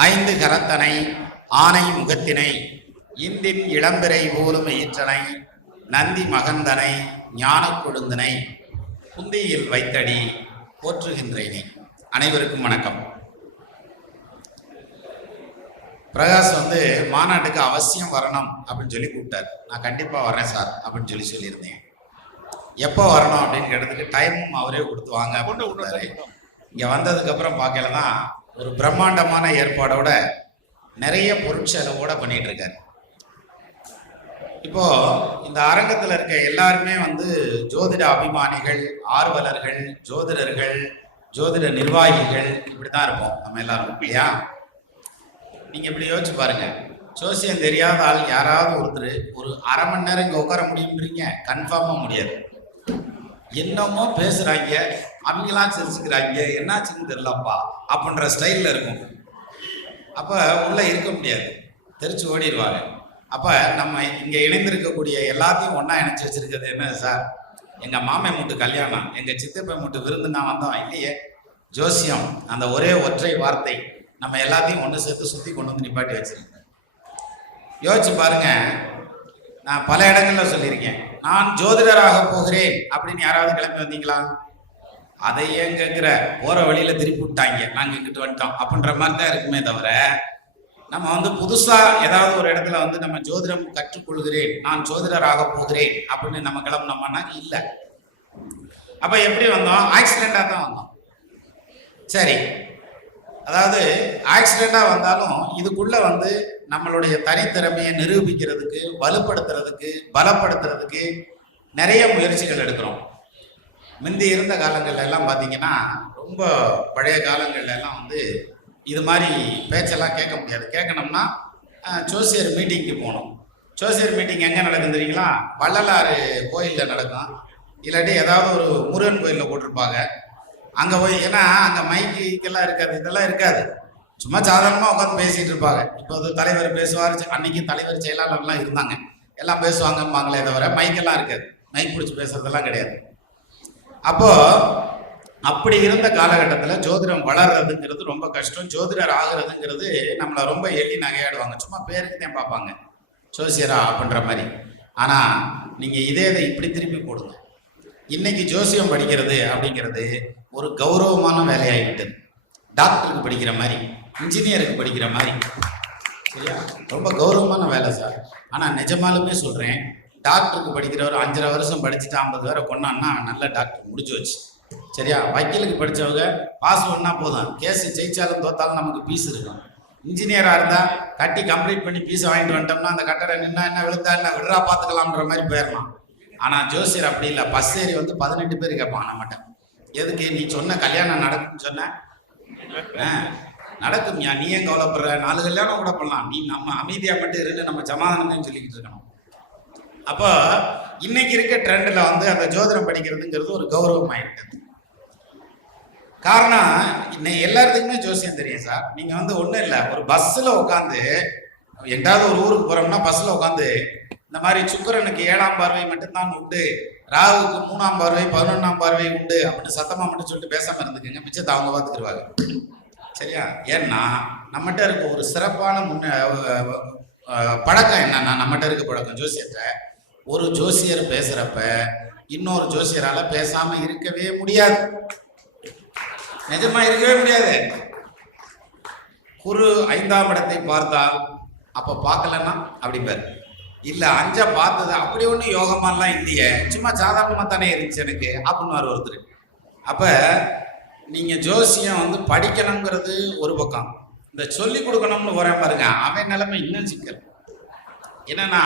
ஐந்து கரத்தனை ஆனை முகத்தினை இந்தின் இளம்பிறை போலும் ஈற்றனை நந்தி மகந்தனை ஞான கொழுந்தனை புந்தியில் வைத்தடி போற்றுகின்றேனே. அனைவருக்கும் வணக்கம். பிரகாஷ் மாநாட்டுக்கு அவசியம் வரணும் அப்படின்னு சொல்லி கூப்பிட்டார். நான் கண்டிப்பாக வரேன் சார் அப்படின்னு சொல்லியிருந்தேன். எப்போ வரணும் அப்படின்னு கேட்டதுக்கு டைமும் அவரே கொடுத்து வாங்க அப்படின்னு. இங்கே வந்ததுக்கப்புறம் பார்க்கல தான் ஒரு பிரம்மாண்டமான ஏற்பாடோட நிறைய பொருட்செலவோட பண்ணிட்டு இருக்காரு. இப்போ இந்த அரங்கத்தில் இருக்க எல்லாருமே ஜோதிட அபிமானிகள், ஆர்வலர்கள், ஜோதிடர்கள், ஜோதிட நிர்வாகிகள், இப்படிதான் இருப்போம் நம்ம எல்லாரும் இல்லையா? நீங்க இப்படி யோசிச்சு பாருங்க. ஜோசியம் தெரியாத ஆள் யாராவது ஒருத்தர் ஒரு அரை மணி நேரம் இங்க உட்கார முடியும்ன்றீங்க? கன்ஃபார்மா முடியாது. என்னமோ பேசுறாங்க, அவங்களாம் சிரிச்சுக்கிறாங்க, என்னாச்சுன்னு தெரியலப்பா அப்படின்ற ஸ்டைல்ல இருக்கும். அப்ப உள்ள இருக்க முடியாது, தெரிச்சு ஓடிடுவாங்க. அப்ப நம்ம இங்க இணைந்திருக்கக்கூடிய எல்லாத்தையும் ஒன்னா இணைச்சு வச்சிருக்கிறது என்ன சார்? எங்க மாமன் மூட்டு கல்யாணம், எங்க சித்தப்பை மூட்டு விருந்துனா வந்தோம் இல்லையே. ஜோசியம் அந்த ஒரே ஒற்றை வார்த்தை நம்ம எல்லாத்தையும் ஒன்று சேர்த்து சுத்தி கொண்டு நிப்பாட்டி வச்சிருக்கேன். யோசிச்சு பாருங்க. நான் பல இடங்கள்ல சொல்லியிருக்கேன், நான் ஜோதிடராக போகிறேன் அப்படின்னு யாராவது கிளம்பி வந்தீங்களா? அதை ஏன் கேட்கிற, போற வழியில திருப்பி விட்டாங்க, நாங்க இங்கிட்டு வந்துட்டோம் அப்படின்ற மாதிரி தான் இருக்குமே தவிர, நம்ம புதுசா ஏதாவது ஒரு இடத்துல நம்ம ஜோதிடம் கற்றுக்கொள்கிறேன், நான் ஜோதிடராக போகிறேன் அப்படின்னு நம்ம கிளம்பினோம்னா இல்லை. அப்ப எப்படி வந்தோம்? ஆக்சிடென்டா தான் வந்தோம். சரி, அதாவது ஆக்சிடென்டா வந்தாலும் இதுக்குள்ள நம்மளுடைய தனித்திறமையை நிரூபிக்கிறதுக்கு, வலுப்படுத்துறதுக்கு, பலப்படுத்துறதுக்கு நிறைய முயற்சிகள் எடுக்கிறோம். முந்தி இருந்த காலங்கள்ல எல்லாம் பார்த்தீங்கன்னா, ரொம்ப பழைய காலங்கள்ல எல்லாம் இது மாதிரி பேச்செல்லாம் கேட்க முடியாது. கேட்கணும்னா ஜோசியர் மீட்டிங்க்கு போகணும். ஜோசியர் மீட்டிங் எங்கே நடக்கும் தெரியுங்களா? வள்ளலாறு கோயிலில் நடக்கும், இல்லாட்டி ஏதாவது ஒரு முருகன் கோயிலில் போட்டிருப்பாங்க. அங்கே போய், ஏன்னா அங்கே மைக்கெல்லாம் இருக்காது, இதெல்லாம் இருக்காது. சும்மா சாதாரணமாக உட்காந்து பேசிகிட்டு இருப்பாங்க. இப்போ தலைவர் பேசுவார், அன்னைக்கு தலைவர் செயலாளர்லாம் இருந்தாங்க, எல்லாம் பேசுவாங்கம்பாங்களே தவிர மைக்கெல்லாம் இருக்காது. மைக் பிடிச்சி பேசுறதெல்லாம் கிடையாது. அப்போ அப்படி இருந்த காலகட்டத்தில் ஜோதிடம் வளர்றதுங்கிறது ரொம்ப கஷ்டம். ஜோதிடர் ஆகுறதுங்கிறது நம்மளை ரொம்ப எள்ளி நகையாடுவாங்க. சும்மா பேருக்கு தான் பார்ப்பாங்க, ஜோசியரா அப்படின்ற மாதிரி. ஆனால் நீங்கள் இதே இப்படி திருப்பி போடுங்க. இன்னைக்கு ஜோசியம் படிக்கிறது அப்படிங்கிறது ஒரு கௌரவமான வேலையாகிவிட்டது. டாக்டருக்கு படிக்கிற மாதிரி, இன்ஜினியருக்கு படிக்கிற மாதிரி. சரியா? ரொம்ப கௌரவமான வேலை சார். ஆனால் நிஜமாலுமே சொல்கிறேன், டாக்டருக்கு படிக்கிறவர் 5.5 வருஷம் படிச்சுட்டு 50 பேரை கொண்டான்னா நல்ல டாக்டர் முடிஞ்சு வச்சு. சரியா? வக்கீலுக்கு படித்தவங்க பாஸ் பண்ணா போதும், கேஸ் ஜெயிச்சாலும் தோத்தாலும் நமக்கு பீஸ் இருக்கும். இன்ஜினியராக இருந்தால் கட்டி கம்ப்ளீட் பண்ணி பீஸை வாங்கிட்டு வந்துட்டோம்னா அந்த கட்டடை நின்னா என்ன, விழுந்தா என்ன, விடுறா பார்த்துக்கலாம்ன்ற மாதிரி போயிடலாம். ஆனால் ஜோசியர் அப்படி இல்லை. பஸ் ஏறி 18 பேர் கேட்பான் நம்மகிட்ட. எதுக்கு? நீ சொன்ன கல்யாணம் நடக்கும்னு சொன்ன, நடக்கும்யா, நீ ஏன் கவலைப்படுற? 4 கல்யாணம் கூட பண்ணலாம், நீ நம்ம அமைதியாக மட்டும் இருந்து நம்ம சமாதானம் சொல்லிக்கிட்டு இருக்கணும். அப்போ இன்னைக்கு இருக்க ட்ரெண்டில் அந்த ஜோதிடம் படிக்கிறதுங்கிறது ஒரு கௌரவம் ஆயிருக்கு. காரணம், இன்னைக்கு எல்லாத்துக்குமே ஜோசியம் தெரியும் சார். நீங்கள் ஒன்றும் இல்லை, ஒரு பஸ்ஸில் உட்காந்து எங்காவது ஒரு ஊருக்கு போகிறோம்னா பஸ்ஸில் உட்காந்து இந்த மாதிரி சுக்கிரனுக்கு 7ஆம் பார்வை மட்டும்தான் உண்டு, ராகுக்கு 3ஆம் பார்வை, 11ஆம் பார்வை உண்டு அப்படின்னு சத்தமாக மட்டும் சொல்லிட்டு பேசாமல் இருந்துக்குங்க, மிச்சத்தை அவங்க பார்த்துக்கிடுவாங்க. சரியா? ஏன்னா நம்மகிட்ட இருக்க ஒரு சிறப்பான பழக்கம் என்னன்னா, நம்மகிட்ட இருக்க பழக்கம் ஜோசியத்தை, ஒரு ஜோசியர் பேசுறப்ப இன்னொரு ஜோசியரால பேசாம இருக்கவே முடியாது. நிஜமா இருக்கவே முடியாது. குரு 5ஆம் இடத்தை பார்த்தால் அப்ப பார்க்கலன்னா அப்படிப்பாரு. இல்ல 5 பார்த்தது அப்படி ஒண்ணு யோகமாலாம் இல்லையே, சும்மா சாதாரணமா தானே இருந்துச்சு எனக்கு அப்படின்னு ஒருத்தர். அப்ப நீங்க ஜோசியம் படிக்கணுங்கிறது ஒரு பக்கம், இந்த சொல்லி கொடுக்கணும்னு வரேன் பாருங்க, அவன் நிலைமை இன்னும் சிக்கல். என்னன்னா,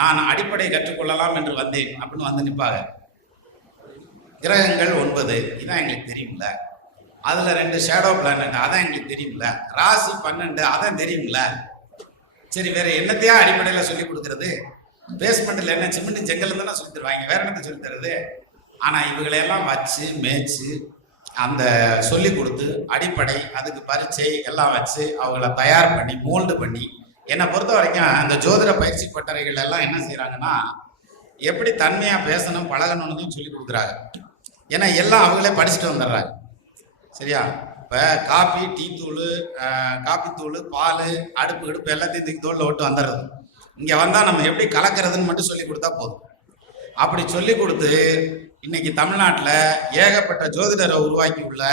நான் அடிப்படை கற்றுக்கொள்ளலாம் என்று வந்தேன் அப்படின்னு நிற்பாங்க. கிரகங்கள் 9, இதான் எங்களுக்கு தெரியும்ல. அதுல 2 ஷேடோ பிளானட், அதான் எங்களுக்கு தெரியும்ல. ராசி 12, அதான் தெரியும்ல. சரி, வேற என்னத்தையா அடிப்படையில சொல்லி கொடுக்கறது? பேஸ்மெண்ட்ல என்ன சிமெண்ட் செங்கல் தானே சொல்லி தருவாங்க, வேற என்னத்தை சொல்லி தருது? ஆனா இவங்களையெல்லாம் வச்சு மேய்ச்சி அந்த சொல்லி கொடுத்து அடிப்படை, அதுக்கு பரீட்சை எல்லாம் வச்சு அவங்கள தயார் பண்ணி மோல்டு பண்ணி, என்னை பொறுத்த வரைக்கும் அந்த ஜோதிட பயிற்சி பட்டறைகள் எல்லாம் என்ன செய்யறாங்கன்னா, எப்படி தன்மையா பேசணும் பழகணும்னு சொல்லி கொடுக்குறாங்க. ஏன்னா எல்லாம் அவங்களே படிச்சுட்டு வந்துடுறாங்க. சரியா? இப்போ காபி டீ தூள் காபி தூள் பால் அடுப்பு அடுப்பு எல்லாத்தையும் தூக்கி தோளில் விட்டு வந்துடுறது. இங்கே வந்தால் நம்ம எப்படி கலக்கிறதுன்னு மட்டும் சொல்லி கொடுத்தா போதும். அப்படி சொல்லி கொடுத்து இன்னைக்கு தமிழ்நாட்டில் ஏகப்பட்ட ஜோதிடரை உருவாக்கி உள்ள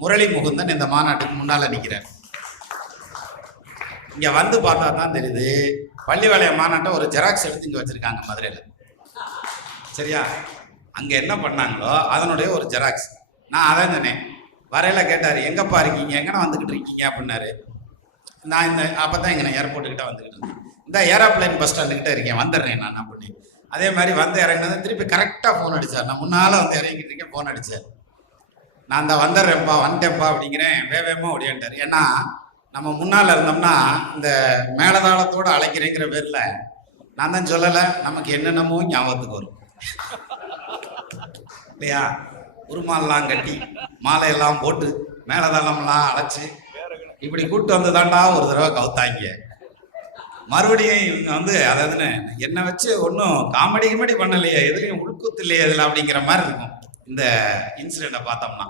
முரளி முகுந்தன் இந்த மாநாட்டுக்கு முன்னால் நிற்கிறார். இங்கே வந்து பார்த்தா தான் தெரியுது, பள்ளிவாளைய மாநாட்டை ஒரு ஜெராக்ஸ் எடுத்து இங்கே வச்சுருக்காங்க மதுரையில். சரியா? அங்கே என்ன பண்ணாங்களோ அதனுடைய ஒரு ஜெராக்ஸ். நான் அதான் சொன்னேன். வரையில் கேட்டார், எங்கப்பா இருக்கீங்க, எங்கன்னா வந்துக்கிட்டு இருக்கீங்க அப்படின்னாரு. நான் அப்போ தான் இங்கே நான் ஏர்போர்ட்டுக்கிட்ட வந்துக்கிட்டு இருந்தேன். இந்த ஏரோப்ளைன் பஸ் ஸ்டாண்டுக்கிட்ட இருக்கேன், வந்துடுறேன் நான் அப்படி. அதே மாதிரி வந்து இறங்கினது திருப்பி கரெக்டாக ஃபோன் அடித்தார். நான் முன்னால் வந்து இறங்கிட்டு இருக்கேன், ஃபோன் அடித்தார். நான் தான் வந்துடுறேன்ப்பா வந்துட்டேன்ப்பா அப்படிங்கிறேன். வேகமாக ஓடியான்ட்டார். ஏன்னா நம்ம முன்னால் இருந்தோம்னா இந்த மேலதாளத்தோடு அழைக்கிறேங்கிற பேரில் நான் தான் சொல்லலை, நமக்கு என்னென்னமோ ஞாபகத்துக்கு வரும் இல்லையா? உருமாலாம் கட்டி மாலையெல்லாம் போட்டு மேலதாளம்லாம் அழைச்சி இப்படி கூப்பிட்டு வந்து தாண்டா ஒரு தடவை கவுத்தாங்க. மறுபடியும் இவங்க வந்து அதாவதுன்னு என்னை வச்சு ஒன்றும் காமெடி பண்ணலையே, எதுலையும் உள்குத்து இல்லையே இதில் அப்படிங்கிற மாதிரி இருக்கும் இந்த இன்சிடெண்ட்டை பார்த்தோம்னா.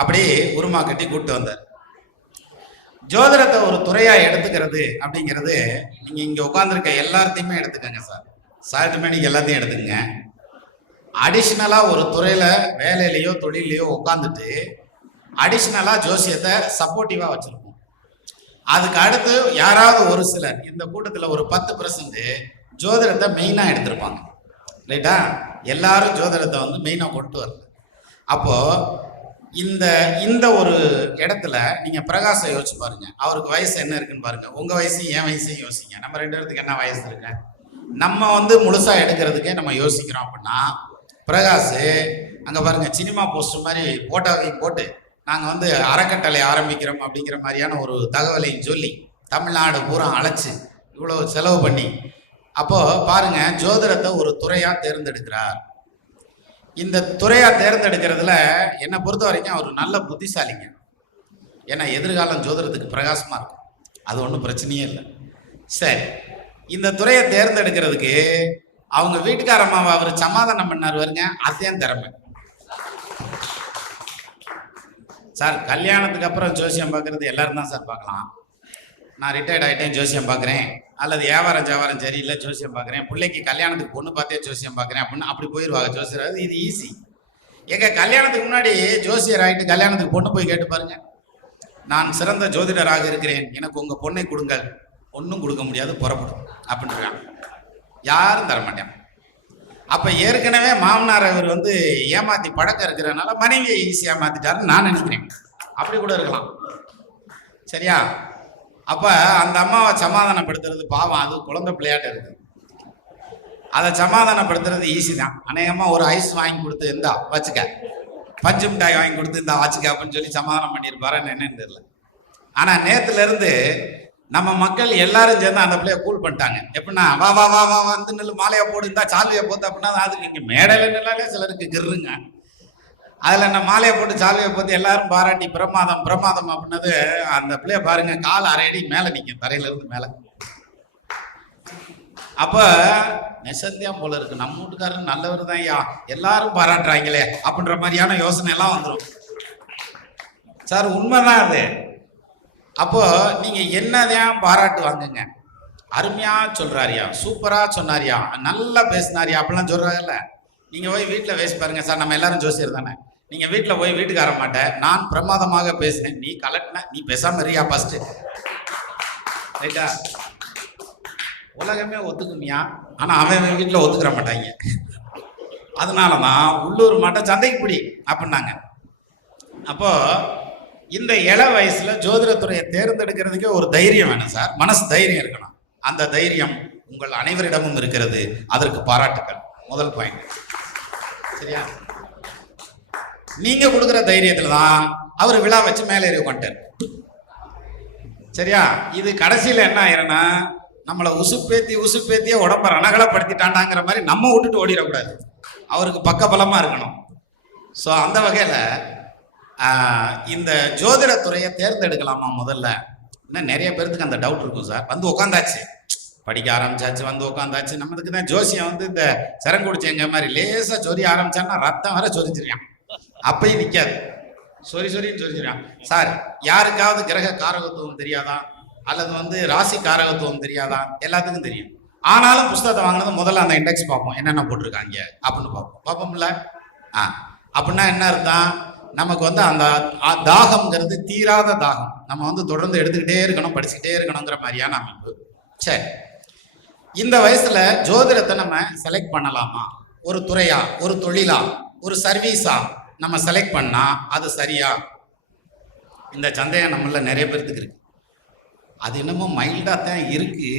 அப்படி உருமா கட்டி கூப்பிட்டு வந்தார். ஜோதிடத்தை ஒரு துறையாக எடுத்துக்கிறது அப்படிங்கிறது நீங்கள் இங்கே உட்காந்துருக்க எல்லாத்தையுமே எடுத்துக்கங்க சார். சார்ட்டுமே நீங்கள் எல்லாத்தையும் எடுத்துக்கங்க. அடிஷ்னலாக ஒரு துறையில் வேலையிலையோ தொழிலையோ உட்காந்துட்டு அடிஷ்னலாக ஜோசியத்தை சப்போர்ட்டிவாக வச்சுருக்கோம். அதுக்கு அடுத்து யாராவது ஒரு சிலர் இந்த கூட்டத்தில் ஒரு 10% ஜோதிடத்தை மெயினாக எடுத்திருப்பாங்க. ரைட்டா? எல்லாரும் ஜோதிடத்தை வந்து மெயினாக கொண்டு வரல. அப்போது இந்த ஒரு இடத்துல நீங்கள் பிரகாசை யோசிச்சு பாருங்க. அவருக்கு வயசு என்ன இருக்குன்னு பாருங்க. உங்கள் வயசையும் என் வயசையும் யோசிங்க. நம்ம 2 பேருக்கு என்ன வயசு இருக்கு? நம்ம வந்து முழுசாக எடுக்கிறதுக்கே நம்ம யோசிக்கிறோம் அப்படின்னா, பிரகாஷ் அங்கே பாருங்க சினிமா போஸ்டர் மாதிரி போட்டோவையும் போட்டு நாங்கள் வந்து அறக்கட்டளை ஆரம்பிக்கிறோம் அப்படிங்கிற மாதிரியான ஒரு தகவலையும் சொல்லி தமிழ்நாடு பூரா அழைச்சி இவ்வளோ செலவு பண்ணி அப்போது பாருங்க ஜோதிடத்தை ஒரு துறையாக தேர்ந்தெடுக்கிறார். இந்த துறையாக தேர்ந்தெடுக்கிறதுல என்னை பொறுத்த வரைக்கும் அவர் நல்ல புத்திசாலிங்க. ஏன்னா எதிர்காலம் ஜோதிடத்துக்கு பிரகாசமாக இருக்கும், அது ஒன்றும் பிரச்சனையே இல்லை. சரி, இந்த துறையை தேர்ந்தெடுக்கிறதுக்கு அவங்க வீட்டுக்காரம்மாவை அவர் சமாதானம் பண்ணார் வருங்க. அதுதான் திறமை சார். கல்யாணத்துக்கு அப்புறம் ஜோசியம் பார்க்குறது எல்லாரும் தான் சார் பார்க்கலாம். நான் ரிட்டையர்ட் ஆகிட்டேன் ஜோசியம் பார்க்குறேன், அல்லது வியாபாரம் சரியில்லை ஜோசியம் பார்க்குறேன், பிள்ளைக்கு கல்யாணத்துக்கு பொண்ணு பார்த்தே ஜோசியம் பார்க்குறேன் அப்படின்னு அப்படி போயிடுவாங்க ஜோசியர். இது ஈஸி. எங்கள் கல்யாணத்துக்கு முன்னாடி ஜோசியர் ஆகிட்டு கல்யாணத்துக்கு பொண்ணு போய் கேட்டு பாருங்க, நான் சிறந்த ஜோதிடராக இருக்கிறேன், எனக்கு உங்கள் பொண்ணை கொடுங்கள். ஒன்றும் கொடுக்க முடியாது, புறப்படும் அப்படின்றாங்க. யாரும் தரமாட்டேன். அப்போ ஏற்கனவே மாமனார் அவர் வந்து ஏமாத்தி பழக்கம் இருக்கிறதுனால மனைவியை ஈஸியாக ஏமாத்திட்டாருன்னு நான் நினைக்கிறேன். அப்படி கூட இருக்கலாம். சரியா? அப்போ அந்த அம்மாவை சமாதானப்படுத்துறது பாவம், அது குழந்தை பிள்ளையாட்ட இருக்குது. அதை சமாதானப்படுத்துறது ஈஸி தான். அநேகமாக ஒரு ஐஸ் வாங்கி கொடுத்து இந்தா வச்சுக்க, பஞ்சு மிட்டாய் வாங்கி கொடுத்து இந்தா வச்சுக்க அப்படின்னு சொல்லி சமாதானம் பண்ணியிருப்பாருன்னு என்னன்னு தெரியல. ஆனால் நேற்றுலேருந்து நம்ம மக்கள் எல்லாரும் சேர்ந்து அந்த பிள்ளைய கூல் பண்ணிட்டாங்க. எப்படின்னா வா வா வா வா வந்து நெல் மாலையை போடு, இருந்தா சால்வையை போத்து அப்படின்னா அதுக்கு இங்கே மேடையில் நில்லாலே சிலருக்கு கிருங்க. அதில் என்ன மாலையை போட்டு சால்வையை போத்து எல்லாரும் பாராட்டி பிரமாதம் பிரமாதம் அப்படின்னது அந்த பிள்ளைய பாருங்க, கால் 1/2 அடி மேலே நிற்கும் தரையிலேருந்து மேலே. அப்போ நெசந்தியா போல இருக்கு, நம்ம வீட்டுக்காரர் நல்லவர் தான் ஐயா, எல்லாரும் பாராட்டுறாங்களே அப்படின்ற மாதிரியான யோசனை எல்லாம் வந்துடும் சார். உண்மைதான் அது. அப்போ நீங்க என்னதான் பாராட்டு வாங்குங்க. அருமையா சொல்றாரியா, சூப்பரா சொன்னாரியா, நல்லா பேசினாரியா அப்படிலாம் சொல்றாங்கல்ல. நீங்க போய் வீட்டில் பேசி பாருங்க சார். நம்ம எல்லாரும் ஜோசியர் தானே. நீங்க வீட்டில் போய் வீட்டுக்கார மாட்டேன், நான் பிரமாதமாக பேசினேன், நீ கலட்டின, நீ பேசாம இருக்கியா ஃபர்ஸ்ட். ரைட்டா? உலகமே ஒத்துக்குமியா, ஆனா அவன் வீட்டில் ஒத்துக்கிற மாட்டாங்க. அதனாலதான் உள்ளூர் மாட்டை சந்தைக்கு பிடி அப்படின்னாங்க. அப்போ இந்த இள வயசுல ஜோதிடத்துறையை தேர்ந்தெடுக்கிறதுக்கே ஒரு தைரியம் வேணும் சார். மனசு தைரியம் இருக்கணும். அந்த தைரியம் உங்கள் அனைவரிடமும் இருக்கிறது. அதற்கு பாராட்டுக்கள். முதல் பாயிண்ட். சரியா? நீங்க கொடுக்குற தைரியத்துல தான் அவர் விழா வச்சு மேலே ஏறி உட்காந்துட்டார். சரியா? இது கடைசியில என்ன ஆயிரும்னா, நம்மளை உசுப்பேத்தியே உடம்ப ரணகலப்படுத்திட்டாண்டாங்கிற மாதிரி நம்ம விட்டுட்டு ஓடிடக்கூடாது. அவருக்கு பக்கபலமா இருக்கணும். ஸோ அந்த வகையில இந்த ஜோதிடத்துறையை தேர்ந்தெடுக்கலாமா முதல்ல? இன்னும் நிறைய பேருக்கு அந்த டவுட் இருக்கும் சார். வந்து உட்காந்தாச்சு, படிக்க ஆரம்பிச்சாச்சு, வந்து உட்காந்தாச்சு. நம்மளுக்கு தான் ஜோசியம் வந்து இந்த சிறங்குடிச்சவங்க மாதிரி லேசாக சொரிய ஆரம்பிச்சான்னா ரத்தம் வர சொரிஞ்சிருக்கான், அப்பயும் நிற்காது. சொரின்னு சொல்லிடுறான் சார். யாருக்காவது கிரக காரகத்துவம் தெரியாதா அல்லது வந்து ராசி காரகத்துவம் தெரியாதா? எல்லாத்துக்கும் தெரியும். ஆனாலும் புஸ்தகத்தை வாங்கினது முதல்ல அந்த இண்டெக்ஸ் பார்ப்போம், என்னென்ன போட்டிருக்காங்க அப்படின்னு பார்ப்போம்ல. அப்படின்னா என்ன அர்த்தம்? நமக்கு வந்து அந்த தாகம்ங்கிறது தீராத தாகம். நம்ம வந்து தொடர்ந்து எடுத்துக்கிட்டே இருக்கணும், படிச்சுக்கிட்டே இருக்கணுங்கிற மாதிரியான அமைப்பு. சரி, இந்த வயசுல ஜோதிடத்தை நம்ம செலக்ட் பண்ணலாமா? ஒரு துறையா, ஒரு தொழிலா, ஒரு சர்வீஸா நம்ம செலக்ட் பண்ணா அது சரியா? இந்த சந்தேகம் நம்மள நிறைய பேருக்கு இருக்கு. அது என்னமோ மைல்டா தான் இருக்கு,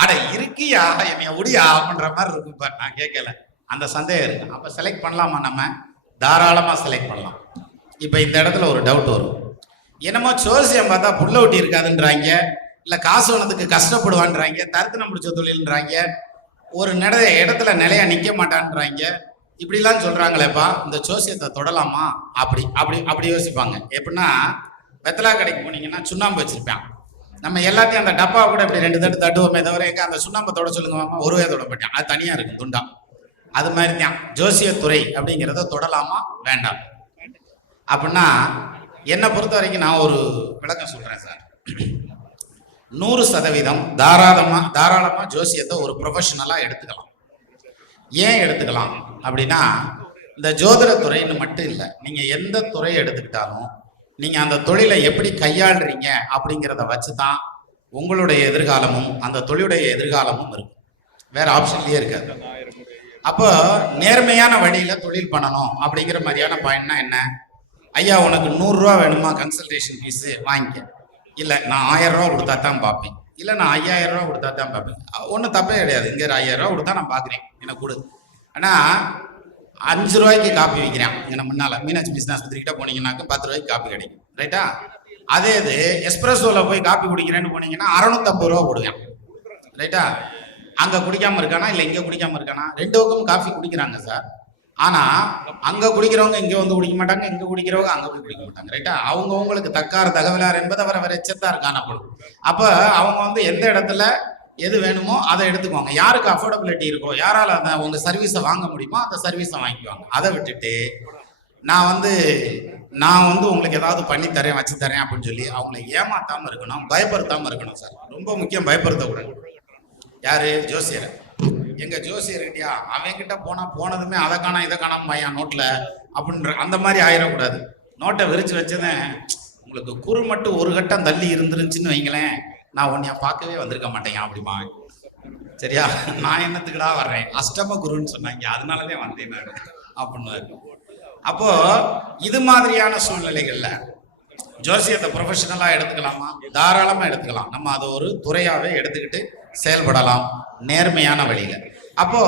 அட இருக்கியா என்னைய முடியா அப்படின்ற மாதிரி இருக்கும். இப்ப நான் கேட்கல, அந்த சந்தேகம் இருக்கு. அப்ப செலக்ட் பண்ணலாமா? நம்ம தாராளமா செலக்ட் பண்ணலாம். இப்ப இந்த இடத்துல ஒரு டவுட் வரும். என்னமோ ஜோசியம் பார்த்தா புள்ள ஒட்டி இருக்காதுன்றாங்க, இல்ல காசு வனத்துக்கு கஷ்டப்படுவான்றாங்க, தருத்தனம் பிடிச்ச தொழில்ன்றாங்க, ஒரு இடத்துல நிலையா நிக்க மாட்டான்றாங்க, இப்படிலாம் சொல்றாங்களேப்பா, இந்த ஜோசியத்தை தொடலாமா? அப்படி அப்படி அப்படி யோசிப்பாங்க. எப்படின்னா, வெத்தலா கடைக்கு போனீங்கன்னா சுண்ணாம்பு வச்சிருப்பேன். நம்ம எல்லாத்தையும் அந்த டப்பா கூட இப்படி 2 தட்டு தட்டுவோமே தவிர, எங்க அந்த சுண்ணாம்பை தொட சொல்லுங்க மாமா, ஒருவே தொட மாட்டேன், அது தனியா இருக்கும் துண்டா. அது மாதிரி தான் ஜோசியத்துறை அப்படிங்கிறத தொடலாமா வேண்டாம்? அப்படின்னா என்னை பொறுத்த வரைக்கும் நான் ஒரு விளக்கம் சொல்றேன் சார். 100% தாராளமா ஜோசியத்தை ஒரு ப்ரொஃபஷனலா எடுத்துக்கலாம். ஏன் எடுத்துக்கலாம் அப்படின்னா, இந்த ஜோதிட துறைன்னு மட்டும் இல்லை, நீங்க எந்த துறையை எடுத்துக்கிட்டாலும் நீங்க அந்த தொழிலை எப்படி கையாளுறீங்க அப்படிங்கிறத வச்சுதான் உங்களுடைய எதிர்காலமும் அந்த தொழிலுடைய எதிர்காலமும் இருக்கும். வேற ஆப்ஷன்லயே இருக்காது. அப்போ நேர்மையான வழியில தொழில் பண்ணணும் அப்படிங்கிற மாதிரியான பாயிண்ட்னா என்ன? ஐயா உனக்கு 100 ரூபா வேணுமா கன்சல்டேஷன் ஃபீஸ் வாங்கிக்க, இல்லை நான் 1000 ரூபா கொடுத்தா தான் பார்ப்பேன், இல்லை நான் 5000 ரூபா கொடுத்தா தான் பார்ப்பேன். ஒன்றும் தப்பே கிடையாது. இங்கே 5000 ரூபா கொடுத்தா நான் பார்க்குறேன், எனக்கு கொடு. ஆனால் 5 ரூபாய்க்கு காப்பி வைக்கிறேன். இங்கே முன்னால் மீனாட்சி பிஸ்னஸ் ஆஸ்பத்திரிக்கிட்ட போனீங்கன்னாக்க 10 ரூபாய்க்கு காப்பி கிடைக்கும், ரைட்டா? அதே இது எஸ்பிரஸோவில் போய் காப்பி குடிக்கிறேன்னு போனீங்கன்னா 650 ரூபா போடுவேன், ரைட்டா? அங்கே குடிக்காமல் இருக்கானா இல்லை இங்கே குடிக்காமல் இருக்கானா? 2 பக்கமும் காஃபி குடிக்கிறாங்க சார். ஆனா அங்க குடிக்கிறவங்க இங்க வந்து குடிக்க மாட்டாங்க, இங்க குடிக்கிறவங்க அங்க போய் குடிக்க மாட்டாங்க, ரைட்டா? அவங்களுக்கு தக்கார தகவலார் என்பது அவர் எச்சத்தார் காணப்படும். அப்ப அவங்க வந்து எந்த இடத்துல எது வேணுமோ அதை எடுத்துக்குவாங்க. யாருக்கு அஃபோர்டபிலிட்டி இருக்கோ, யாரால அந்த உங்க சர்வீஸை வாங்க முடியுமோ அந்த சர்வீஸை வாங்கிக்குவாங்க. அதை விட்டுட்டு நான் வந்து உங்களுக்கு ஏதாவது பண்ணி தரேன் வச்சு தரேன் அப்படின்னு சொல்லி அவங்களை ஏமாத்தாம இருக்கணும், பயப்படுத்தாம இருக்கணும் சார். ரொம்ப முக்கியம், பயப்படுத்தக்கூடாது. யாரு? ஜோசியரை. எங்க ஜோசியர்கிட்டயா அவன் கிட்ட போனதுமே அதை காணா இதை காணாம பையன் நோட்ல அப்படின்ற அந்த மாதிரி ஆயிடக்கூடாது. நோட்டை விரிச்சு வச்சதேன் உங்களுக்கு குறு மட்டும் ஒரு கட்டம் தள்ளி இருந்துருச்சுன்னு வைங்களேன், நான் உன்னைய பார்க்கவே வந்திருக்க மாட்டேன் அப்படிமா. சரியா? நான் என்னத்துக்குடா வர்றேன், அஷ்டம குருன்னு சொன்னாங்க, அதனாலதான் வந்தேன் நான் அப்படின்னு. அப்போ இது மாதிரியான சூழ்நிலைகள்ல ஜோசியத்தை ப்ரொஃபஷனலா எடுத்துக்கலாமா? தாராளமா எடுத்துக்கலாம். நம்ம அதை ஒரு துறையாவே எடுத்துக்கிட்டு செயல்படலாம் நேர்மையான வழியில. அப்போ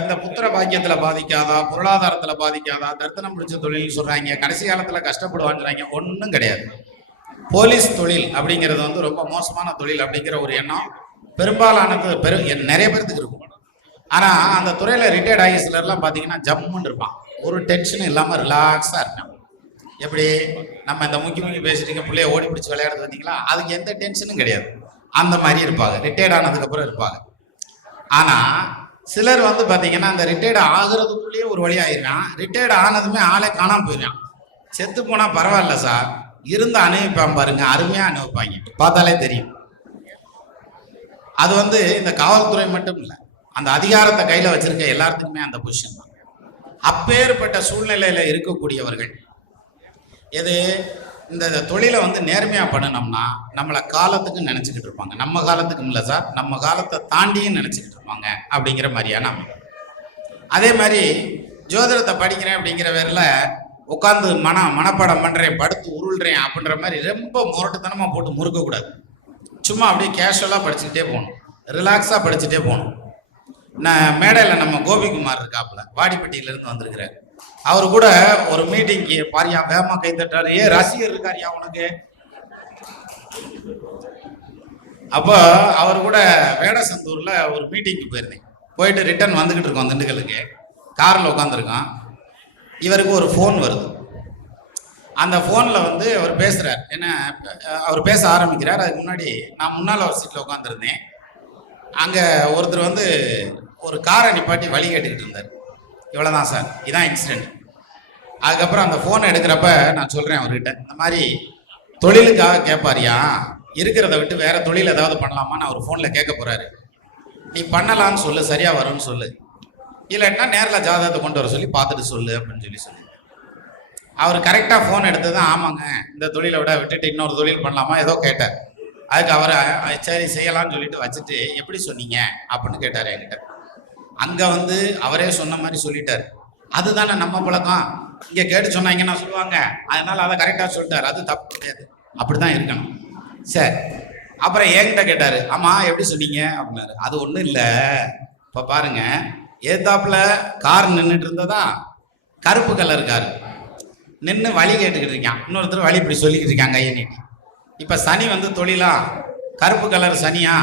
இந்த புத்திர பாக்கியத்துல பாதிக்காதா, பொருளாதாரத்துல பாதிக்காதா, தர்த்தனம் பிடிச்ச தொழில் சொல்றாங்க, கடைசி காலத்துல கஷ்டப்படுவாங்கிறாங்க. ஒன்றும் கிடையாது. போலீஸ் தொழில் அப்படிங்கிறது வந்து ரொம்ப மோசமான தொழில் அப்படிங்கிற ஒரு எண்ணம் பெரும்பாலானது நிறைய பேருக்கு இருக்கும். ஆனா அந்த துறையில ரிட்டையர்ட் ஆகி சிலர்லாம் பாத்தீங்கன்னா ஜம்முன்னு இருப்பான், ஒரு டென்ஷனும் இல்லாம ரிலாக்ஸா இருப்பான். எப்படி நம்ம இந்த முக்கி பேசிட்டு பிள்ளைய ஓடி பிடிச்சி விளையாடுறது பார்த்தீங்களா, அதுக்கு எந்த டென்ஷனும் கிடையாது. அந்த மாதிரி இருப்பாங்க, ரிட்டையர்ட் ஆனதுக்கு அப்புறம் இருப்பாங்க. ஆனா சிலர் வந்து பாத்தீங்கன்னா அந்த ரிட்டையர்ட் ஆகுறதுக்குள்ளேயே ஒரு வழி ஆயிடுவான், ரிட்டையர்ட் ஆனதுமே ஆளே காணாம போயிடுவான். செத்து போனா பரவாயில்ல சார், இருந்து அனுபவிப்பான் பாருங்க, அருமையா அனுபவிப்பாங்க, பார்த்தாலே தெரியும். அது வந்து இந்த காவல்துறை மட்டும் இல்லை, அந்த அதிகாரத்தை கையில வச்சிருக்க எல்லாத்துக்குமே அந்த பொசிஷன் தான். அப்பேற்பட்ட சூழ்நிலையில இருக்கக்கூடியவர்கள் எது இந்த தொழிலை வந்து நேர்மையா பண்ணணும்னா நம்மளை காலத்துக்கு நினைச்சுக்கிட்டு இருப்பாங்க. நம்ம காலத்துக்கும் இல்லை சார், நம்ம காலத்தை தாண்டியும் நினைச்சுக்கிட்டு இருப்பாங்க அப்படிங்கிற மாதிரியான அமைப்பு. அதே மாதிரி ஜோதிடத்தை படிக்கிறேன் அப்படிங்கிற பேர்ல உட்காந்து மனப்பாடம் பண்றேன், படுத்து உருள்றேன் அப்படின்ற மாதிரி ரொம்ப முரட்டுத்தனமா போட்டு முறுக்கக்கூடாது. சும்மா அப்படியே கேஷுவலா படிச்சுக்கிட்டே போகணும், ரிலாக்ஸா படிச்சுட்டே போகணும். மேடையில் நம்ம கோபிகுமார் இருக்காப்புல, வாடிப்பட்டியிலிருந்து வந்திருக்கிறார். அவரு கூட ஒரு மீட்டிங்கு பாரியா வேகமா கை தட்டாரு, ரசிகர் இருக்காரியா உனக்கு. அப்ப அவர் கூட வேடசந்தூர்ல ஒரு மீட்டிங்கு போயிருந்தேன். போயிட்டு ரிட்டர்ன் வந்துகிட்டு இருக்கோம் திண்டுக்கலுக்கு, கார்ல உட்காந்துருக்கான். இவருக்கு ஒரு ஃபோன் வருது. அந்த ஃபோன்ல வந்து அவர் பேசுறார். என்ன அவர் பேச ஆரம்பிக்கிறார். அதுக்கு முன்னாடி நான் முன்னால ஒரு சீட்ல உட்காந்துருந்தேன். அங்க ஒருத்தர் வந்து ஒரு காரை நிப்பாட்டி வழி கேட்டுக்கிட்டு இருந்தார். இவ்வளவுதான் சார், இதான் இன்சிடென்ட். அதுக்கப்புறம் அந்த ஃபோனை எடுக்கிறப்ப நான் சொல்றேன் அவர்கிட்ட, இந்த மாதிரி தொழிலுக்காக கேட்பாரியா, இருக்கிறத விட்டு வேற தொழில் ஏதாவது பண்ணலாமான்னு அவர் ஃபோனில் கேட்க போறாரு. நீ பண்ணலான்னு சொல்லு, சரியா வரும்னு சொல்லு, இல்லைன்னா நேரில் ஜாதகத்தை கொண்டு வர சொல்லி பார்த்துட்டு சொல்லு அப்படின்னு சொல்லி அவர் கரெக்டாக ஃபோன் எடுத்து தான், ஆமாங்க இந்த தொழிலை விட விட்டுட்டு இன்னொரு தொழில் பண்ணலாமா ஏதோ கேட்டார். அதுக்கு அவர் சரி செய்யலாம்னு சொல்லிட்டு வச்சுட்டு, எப்படி சொன்னீங்க அப்படின்னு கேட்டார் என்கிட்ட. அங்கே வந்து அவரே சொன்ன மாதிரி சொல்லிட்டார். அதுதானே நம்ம பழக்கம், இங்கே கேட்டு சொன்னாங்கன்னா சொல்லுவாங்க, அதனால அதை கரெக்டாக சொல்லிட்டார், அது தப்பு கிடையாது, அப்படிதான் இருக்கணும். சரி, அப்புறம் என்கிட்ட கேட்டார், ஆமாம் எப்படி சொன்னீங்க அப்படின்னாரு. அது ஒன்றும் இல்லை, இப்போ பாருங்க, ஏத்தாப்புல கார் நின்றுட்டு இருந்ததா, கருப்பு கலர் கார் நின்று வழி கேட்டுக்கிட்டு இருக்கான், இன்னொருத்தர் வழி இப்படி சொல்லிக்கிட்டு இருக்காங்க கையை நீட்டி. இப்போ சனி வந்து தொழிலா, கருப்பு கலர் சனியா,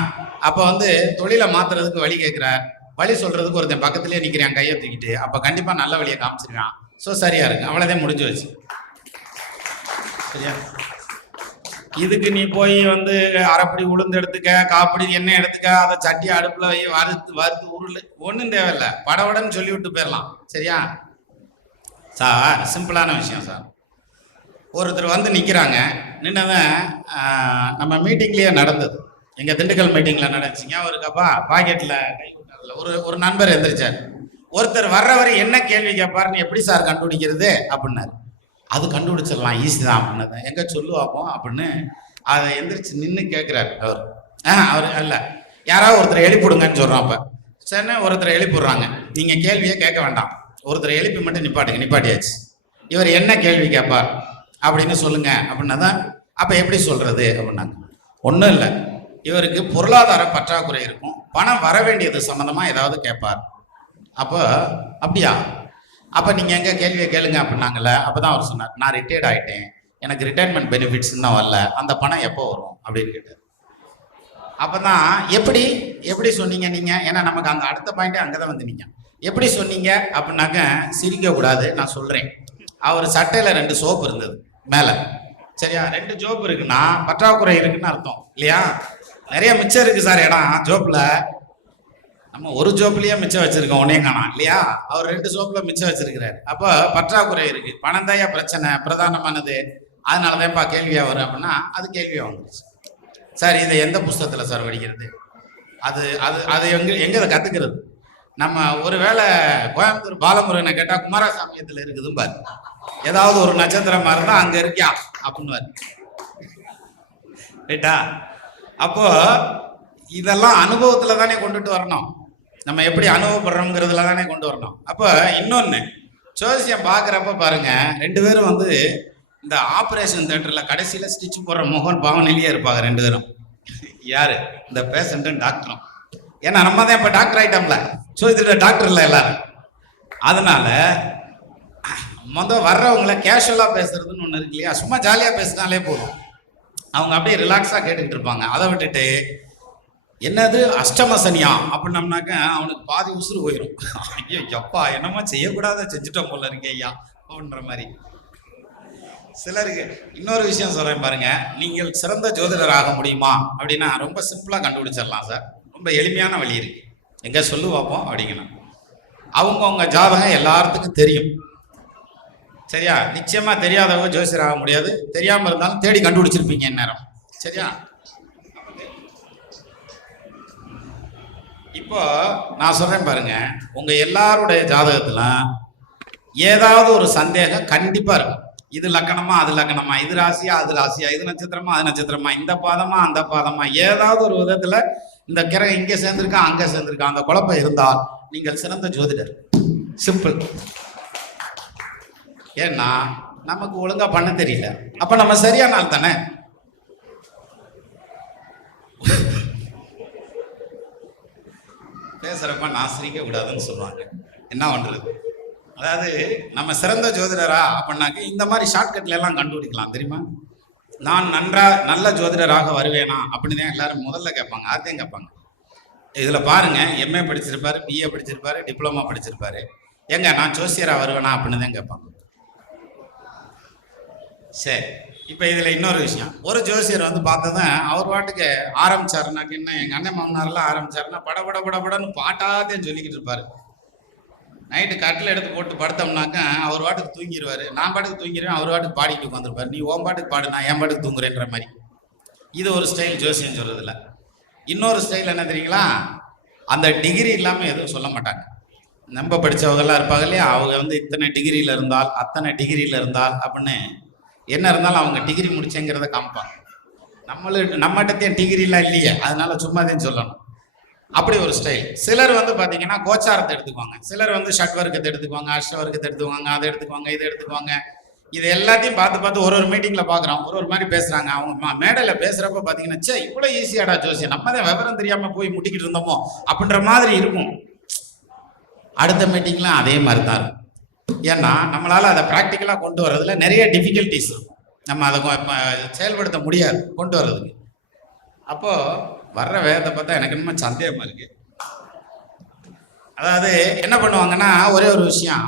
அப்போ வந்து தொழிலை மாத்துறதுக்கு வழி கேட்குறார், வழி சொல்றதுக்கு ஒருத்தன் பக்கத்துலேயே நிற்கிறான் கையை தூக்கிட்டு, அப்போ கண்டிப்பாக நல்ல வழியை காமிச்சிருக்கான். ஸோ சரியா இருக்கு, அவ்வளோதான் முடிஞ்சு வச்சு. சரியா, இதுக்கு நீ போய் வந்து அரைப்படி உளுந்து எடுத்துக்க, காப்படி எண்ணெய் எடுத்துக்க, அதை சட்டி அடுப்பில் வை, வறுத்து உருள், ஒன்றும் தேவையில்லை, படவடன்னு சொல்லி விட்டு போயிடலாம். சரியா சார், சிம்பிளான விஷயம் சார். ஒருத்தர் வந்து நிற்கிறாங்க, நின்னவன் நம்ம மீட்டிங்லேயே நடந்தது, எங்கள் திண்டுக்கல் மீட்டிங்கில் நடந்துச்சிங்க. அவருக்கப்பா பாக்கெட்டில் கை கொடுத்தாருல, ஒரு நண்பர் எந்திரிச்சார். ஒருத்தர் வர்றவர் என்ன கேள்வி கேட்பாருன்னு எப்படி சார் கண்டுபிடிக்கிறது அப்படின்னாரு. அது கண்டுபிடிச்சிடலாம், ஈஸி தான் அப்படின்னது. எங்கே சொல்லுவாப்போம் அப்படின்னு அதை எந்திரிச்சு நின்று கேட்குறாரு அவர். அவர் இல்லை, யாராவது ஒருத்தரை எழுப்பிடுங்கன்னு சொல்கிறோம். அப்போ சரி, ஒருத்தரை எழுப்பிடுறாங்க, நீங்கள் கேள்வியே கேட்க வேண்டாம், ஒருத்தரை எழுப்பி மட்டும் நிப்பாட்டியாச்சு. இவர் என்ன கேள்வி கேட்பார் அப்படின்னு சொல்லுங்க அப்படின்னா தான், அப்போ எப்படி சொல்கிறது அப்படின்னாங்க. ஒன்றும் இல்லை, இவருக்கு பொருளாதார பற்றாக்குறை இருக்கும், பணம் வர வேண்டியது சம்மந்தமாக ஏதாவது கேட்பார். அப்போ அப்படியா, அப்போ நீங்கள் எங்கே கேள்வியை கேளுங்க அப்படின்னாங்கல்ல. அப்போ தான் அவர் சொன்னார், நான் ரிட்டையர்ட் ஆகிட்டேன், எனக்கு ரிட்டையர்மெண்ட் பெனிஃபிட்ஸ் தான் வரல, அந்த பணம் எப்போ வரும் அப்படின்னு கேட்டார். அப்போ தான் எப்படி சொன்னீங்க நீங்கள், ஏன்னா நமக்கு அங்கே அடுத்த பாயிண்ட்டே அங்கே தான் வந்து நீங்கள் எப்படி சொன்னீங்க அப்படின்னாக்க, சிரிக்கக்கூடாது, நான் சொல்கிறேன். அவர் சட்டையில் 2 சோப்பு இருந்தது மேலே. சரியா, 2 ஜோப்பு இருக்குன்னா பற்றாக்குறை இருக்குன்னு அர்த்தம் இல்லையா. நிறைய மிச்சம் இருக்கு சார் இடம் ஜோப்பில், நம்ம ஒரு ஜோப்லேயே மிச்சம் வச்சிருக்கோம், ஒன்னே காணோம் இல்லையா. அவர் 2 சோப்பில் மிச்சம் வச்சிருக்கிறாரு. அப்போ பற்றாக்குறை இருக்கு, பணம் தான் பிரச்சனை பிரதானமானது, அதனால தான்ப்பா கேள்வியாக வரும் அப்படின்னா அது கேள்வியாக வந்துருச்சு. சார் இதை எந்த புஸ்தகத்தில் சார் படிக்கிறது, அது அது அது எங்கே அதை கற்றுக்கிறது. நம்ம ஒருவேளை கோயம்புத்தூர் பாலமுருகனை கேட்டால் குமாரசாமியத்தில் இருக்குதுன்னு பாரு, ஏதாவது ஒரு நட்சத்திரமா இருந்தால் அங்கே இருக்கியா அப்படின்னு ரைட்டா. அப்போ இதெல்லாம் அனுபவத்தில் தானே கொண்டுட்டு வரணும், நம்ம எப்படி அனுபவப்படுறோங்கிறதுல தானே கொண்டு வரணும். அப்போ இன்னொன்று, ஜோசியம் பார்க்குறப்ப பாருங்க, 2 பேரும் வந்து இந்த ஆப்ரேஷன் தியேட்டரில் கடைசியில் ஸ்டிச் போடுற முகம் பாவனையிலேயே இருப்பாங்க 2 பேரும். யாரு, இந்த பேஷண்ட்டும் டாக்டரும். ஏன்னா நம்ம தான் இப்போ டாக்டர் ஆகிட்டோம்ல, ஸோ இதில் டாக்டர் இல்லை எல்லாரும். அதனால வர்றவங்கள கேஷுவலாக பேசுறதுன்னு ஒன்று இருக்கு இல்லையா, சும்மா ஜாலியாக பேசினாலே போதும், அவங்க அப்படியே ரிலாக்ஸாக கேட்டுக்கிட்டு இருப்பாங்க. அதை விட்டுட்டு என்னது அஷ்டம சனியா அப்படின்னம்னாக்க அவனுக்கு பாதி உசுறு போயிடும். ஐயோ எப்பா என்னமா செய்யக்கூடாத செஞ்சுட்டோம் போல இருக்கே ஐயா அப்படின்ற மாதிரி. சிலருக்கு இன்னொரு விஷயம் சொல்கிறேன் பாருங்க, நீங்கள் சிறந்த ஜோதிடர் ஆக முடியுமா அப்படின்னா ரொம்ப சிம்பிளாக கண்டுபிடிச்சிடலாம் சார், ரொம்ப எளிமையான வழி இருக்கு. எங்கே சொல்லு பார்ப்போம் அப்படிங்கன்னா, அவங்கவுங்க ஜாதகம் எல்லாத்துக்கும் தெரியும். சரியா, நிச்சயமா தெரியாதவங்க ஜோசியர் ஆக முடியாது, தெரியாமல் இருந்தாலும் தேடி கண்டுபிடிச்சிருப்பீங்க நேரம். சரியா, இப்போ நான் சொல்றேன் பாருங்க, உங்க எல்லாருடைய ஜாதகத்துல ஏதாவது ஒரு சந்தேகம் கண்டிப்பா இருக்கும். இது லக்கணமா அது லக்கணமா, இது ராசியா அது ராசியா, இது நட்சத்திரமா அது நட்சத்திரமா, இந்த பாதமா அந்த பாதமா, ஏதாவது ஒரு விதத்துல இந்த கிரகம் இங்க சேர்ந்திருக்கா அங்க சேர்ந்திருக்கா, அந்த குழப்பம் இருந்தால் நீங்கள் சிறந்த ஜோதிடர். சிம்பிள். ஏன்னா நமக்கு ஒழுங்கா பண்ண தெரியல, அப்ப நம்ம சரியான ஆள் தானே. பேசுறப்ப நான் சிரிக்க கூடாதுன்னு சொல்லுவாங்க, என்ன பண்றது. அதாவது நம்ம சிறந்த ஜோதிடரா அப்படின்னாக்க இந்த மாதிரி ஷார்ட்கட்ல எல்லாம் கண்டுபிடிக்கலாம் தெரியுமா. நான் நல்ல ஜோதிடராக வருவேனா அப்படின்னு தான் எல்லாரும் முதல்ல கேட்பாங்க, அதையும் கேட்பாங்க. இதுல பாருங்க, எம்ஏ படிச்சிருப்பாரு, பிஏ படிச்சிருப்பாரு, டிப்ளமா படிச்சிருப்பாரு, எங்க நான் ஜோசியரா வருவேனா அப்படின்னு தான் கேட்பாங்க. சரி, இப்போ இதில் இன்னொரு விஷயம், ஒரு ஜோசியர் வந்து பார்த்ததான் அவர் பாட்டுக்கு ஆரம்பிச்சாருனாக்க, என்ன எங்கள் அண்ணன் மாமனாரெல்லாம் ஆரம்பிச்சாருன்னா படபடன்னு பாட்டாத்தையும் சொல்லிக்கிட்டு இருப்பாரு. நைட்டு கட்டில் எடுத்து போட்டு படுத்தோம்னாக்கா அவர் பாட்டுக்கு தூங்கிடுவார், நான் பாட்டுக்கு தூங்கிடுவேன், அவர் பாட்டுக்கு பாடிட்டு உட்காந்துருப்பார். நீ ஓன் பாட்டுக்கு பாடு, நான் என் பாட்டுக்கு தூங்குறேன்ற மாதிரி. இது ஒரு ஸ்டைல் ஜோசியம் சொல்றதுல. இன்னொரு ஸ்டைல் என்ன தெரியுங்களா, அந்த டிகிரி இல்லாமல் எதுவும் சொல்ல மாட்டாங்க. நம்ம படித்தவங்கெல்லாம் இருப்பாங்க இல்லையா, அவங்க வந்து இத்தனை டிகிரியில் இருந்தால் அத்தனை டிகிரியில் இருந்தால் அப்படின்னு என்ன இருந்தாலும் அவங்க டிகிரி முடிச்சேங்கிறத காமிப்பாங்க. நம்மகிட்ட டிகிரிலாம் இல்லையே, அதனால சும்மாதான் சொல்லணும். அப்படி ஒரு ஸ்டைல். சிலர் வந்து பார்த்தீங்கன்னா கோச்சாரத்தை எடுத்துக்குவாங்க, சிலர் வந்து ஷட் வர்க்கத்தை எடுத்துக்குவாங்க, அஷ்ட வர்க்கத்தை எடுத்துக்குவாங்க, அதை எடுத்துக்குவாங்க, இதை எடுத்துக்குவாங்க. இது எல்லாத்தையும் பார்த்து பார்த்து ஒரு மீட்டிங்கில் பார்க்குறோம், ஒரு மாதிரி பேசுகிறாங்க. அவங்க மேடையில் பேசுகிறப்ப பார்த்தீங்கன்னா, சே இவ்வளோ ஈஸியாடா ஜோசியம், நம்ம தான் விவரம் தெரியாமல் போய் முட்டிக்கிட்டு இருந்தோமோ அப்படின்ற மாதிரி இருக்கும். அடுத்த மீட்டிங்லாம் அதே மாதிரி தான் இருக்கும். ஏன்னா நம்மளால் அதை ப்ராக்டிக்கலாக கொண்டு வர்றதுல நிறைய டிஃபிகல்ட்டிஸ் இருக்கும், நம்ம அதை செயல்படுத்த முடியாது கொண்டு வர்றதுக்கு. அப்போது வர்ற வேகத்தை பார்த்தா எனக்கு இன்னும் சந்தேகமாக இருக்கு. அதாவது என்ன பண்ணுவாங்கன்னா, ஒரே ஒரு விஷயம்,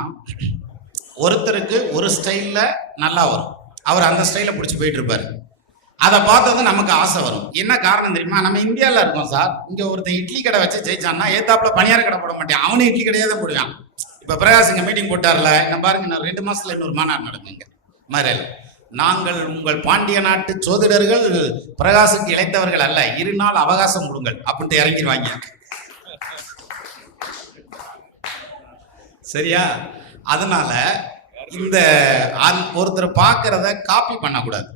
ஒருத்தருக்கு ஒரு ஸ்டைலில் நல்லா வரும், அவர் அந்த ஸ்டைலை பிடிச்சி போயிட்டு இருப்பாரு. அதை பார்த்தது நமக்கு ஆசை வரும். என்ன காரணம் தெரியுமா, நம்ம இந்தியாவில் இருக்கோம் சார், இங்கே ஒருத்தர் இட்லி கடை வச்சு ஜெயிச்சான்னா ஏத்தாப்புல பணியார கடை போட மாட்டேன், அவனு இட்லி கடையே தான் போடுவான். இப்போ பிரகாஷ் இங்கே மீட்டிங் போட்டார்ல, என்ன பாருங்க, நான் 2 மாசத்துல இன்னொரு மாநாடு நடக்குங்க மதுரையில். நாங்கள் உங்கள் பாண்டிய நாட்டு சோதிடர்கள் பிரகாசுக்கு இழைத்தவர்கள் அல்ல, 2 நாள் அவகாசம் கொடுங்கள் அப்படின்ட்டு இறங்கிடுவாங்க. சரியா? அதனால இந்த ஒருத்தர் பார்க்கறத காப்பி பண்ணக்கூடாது,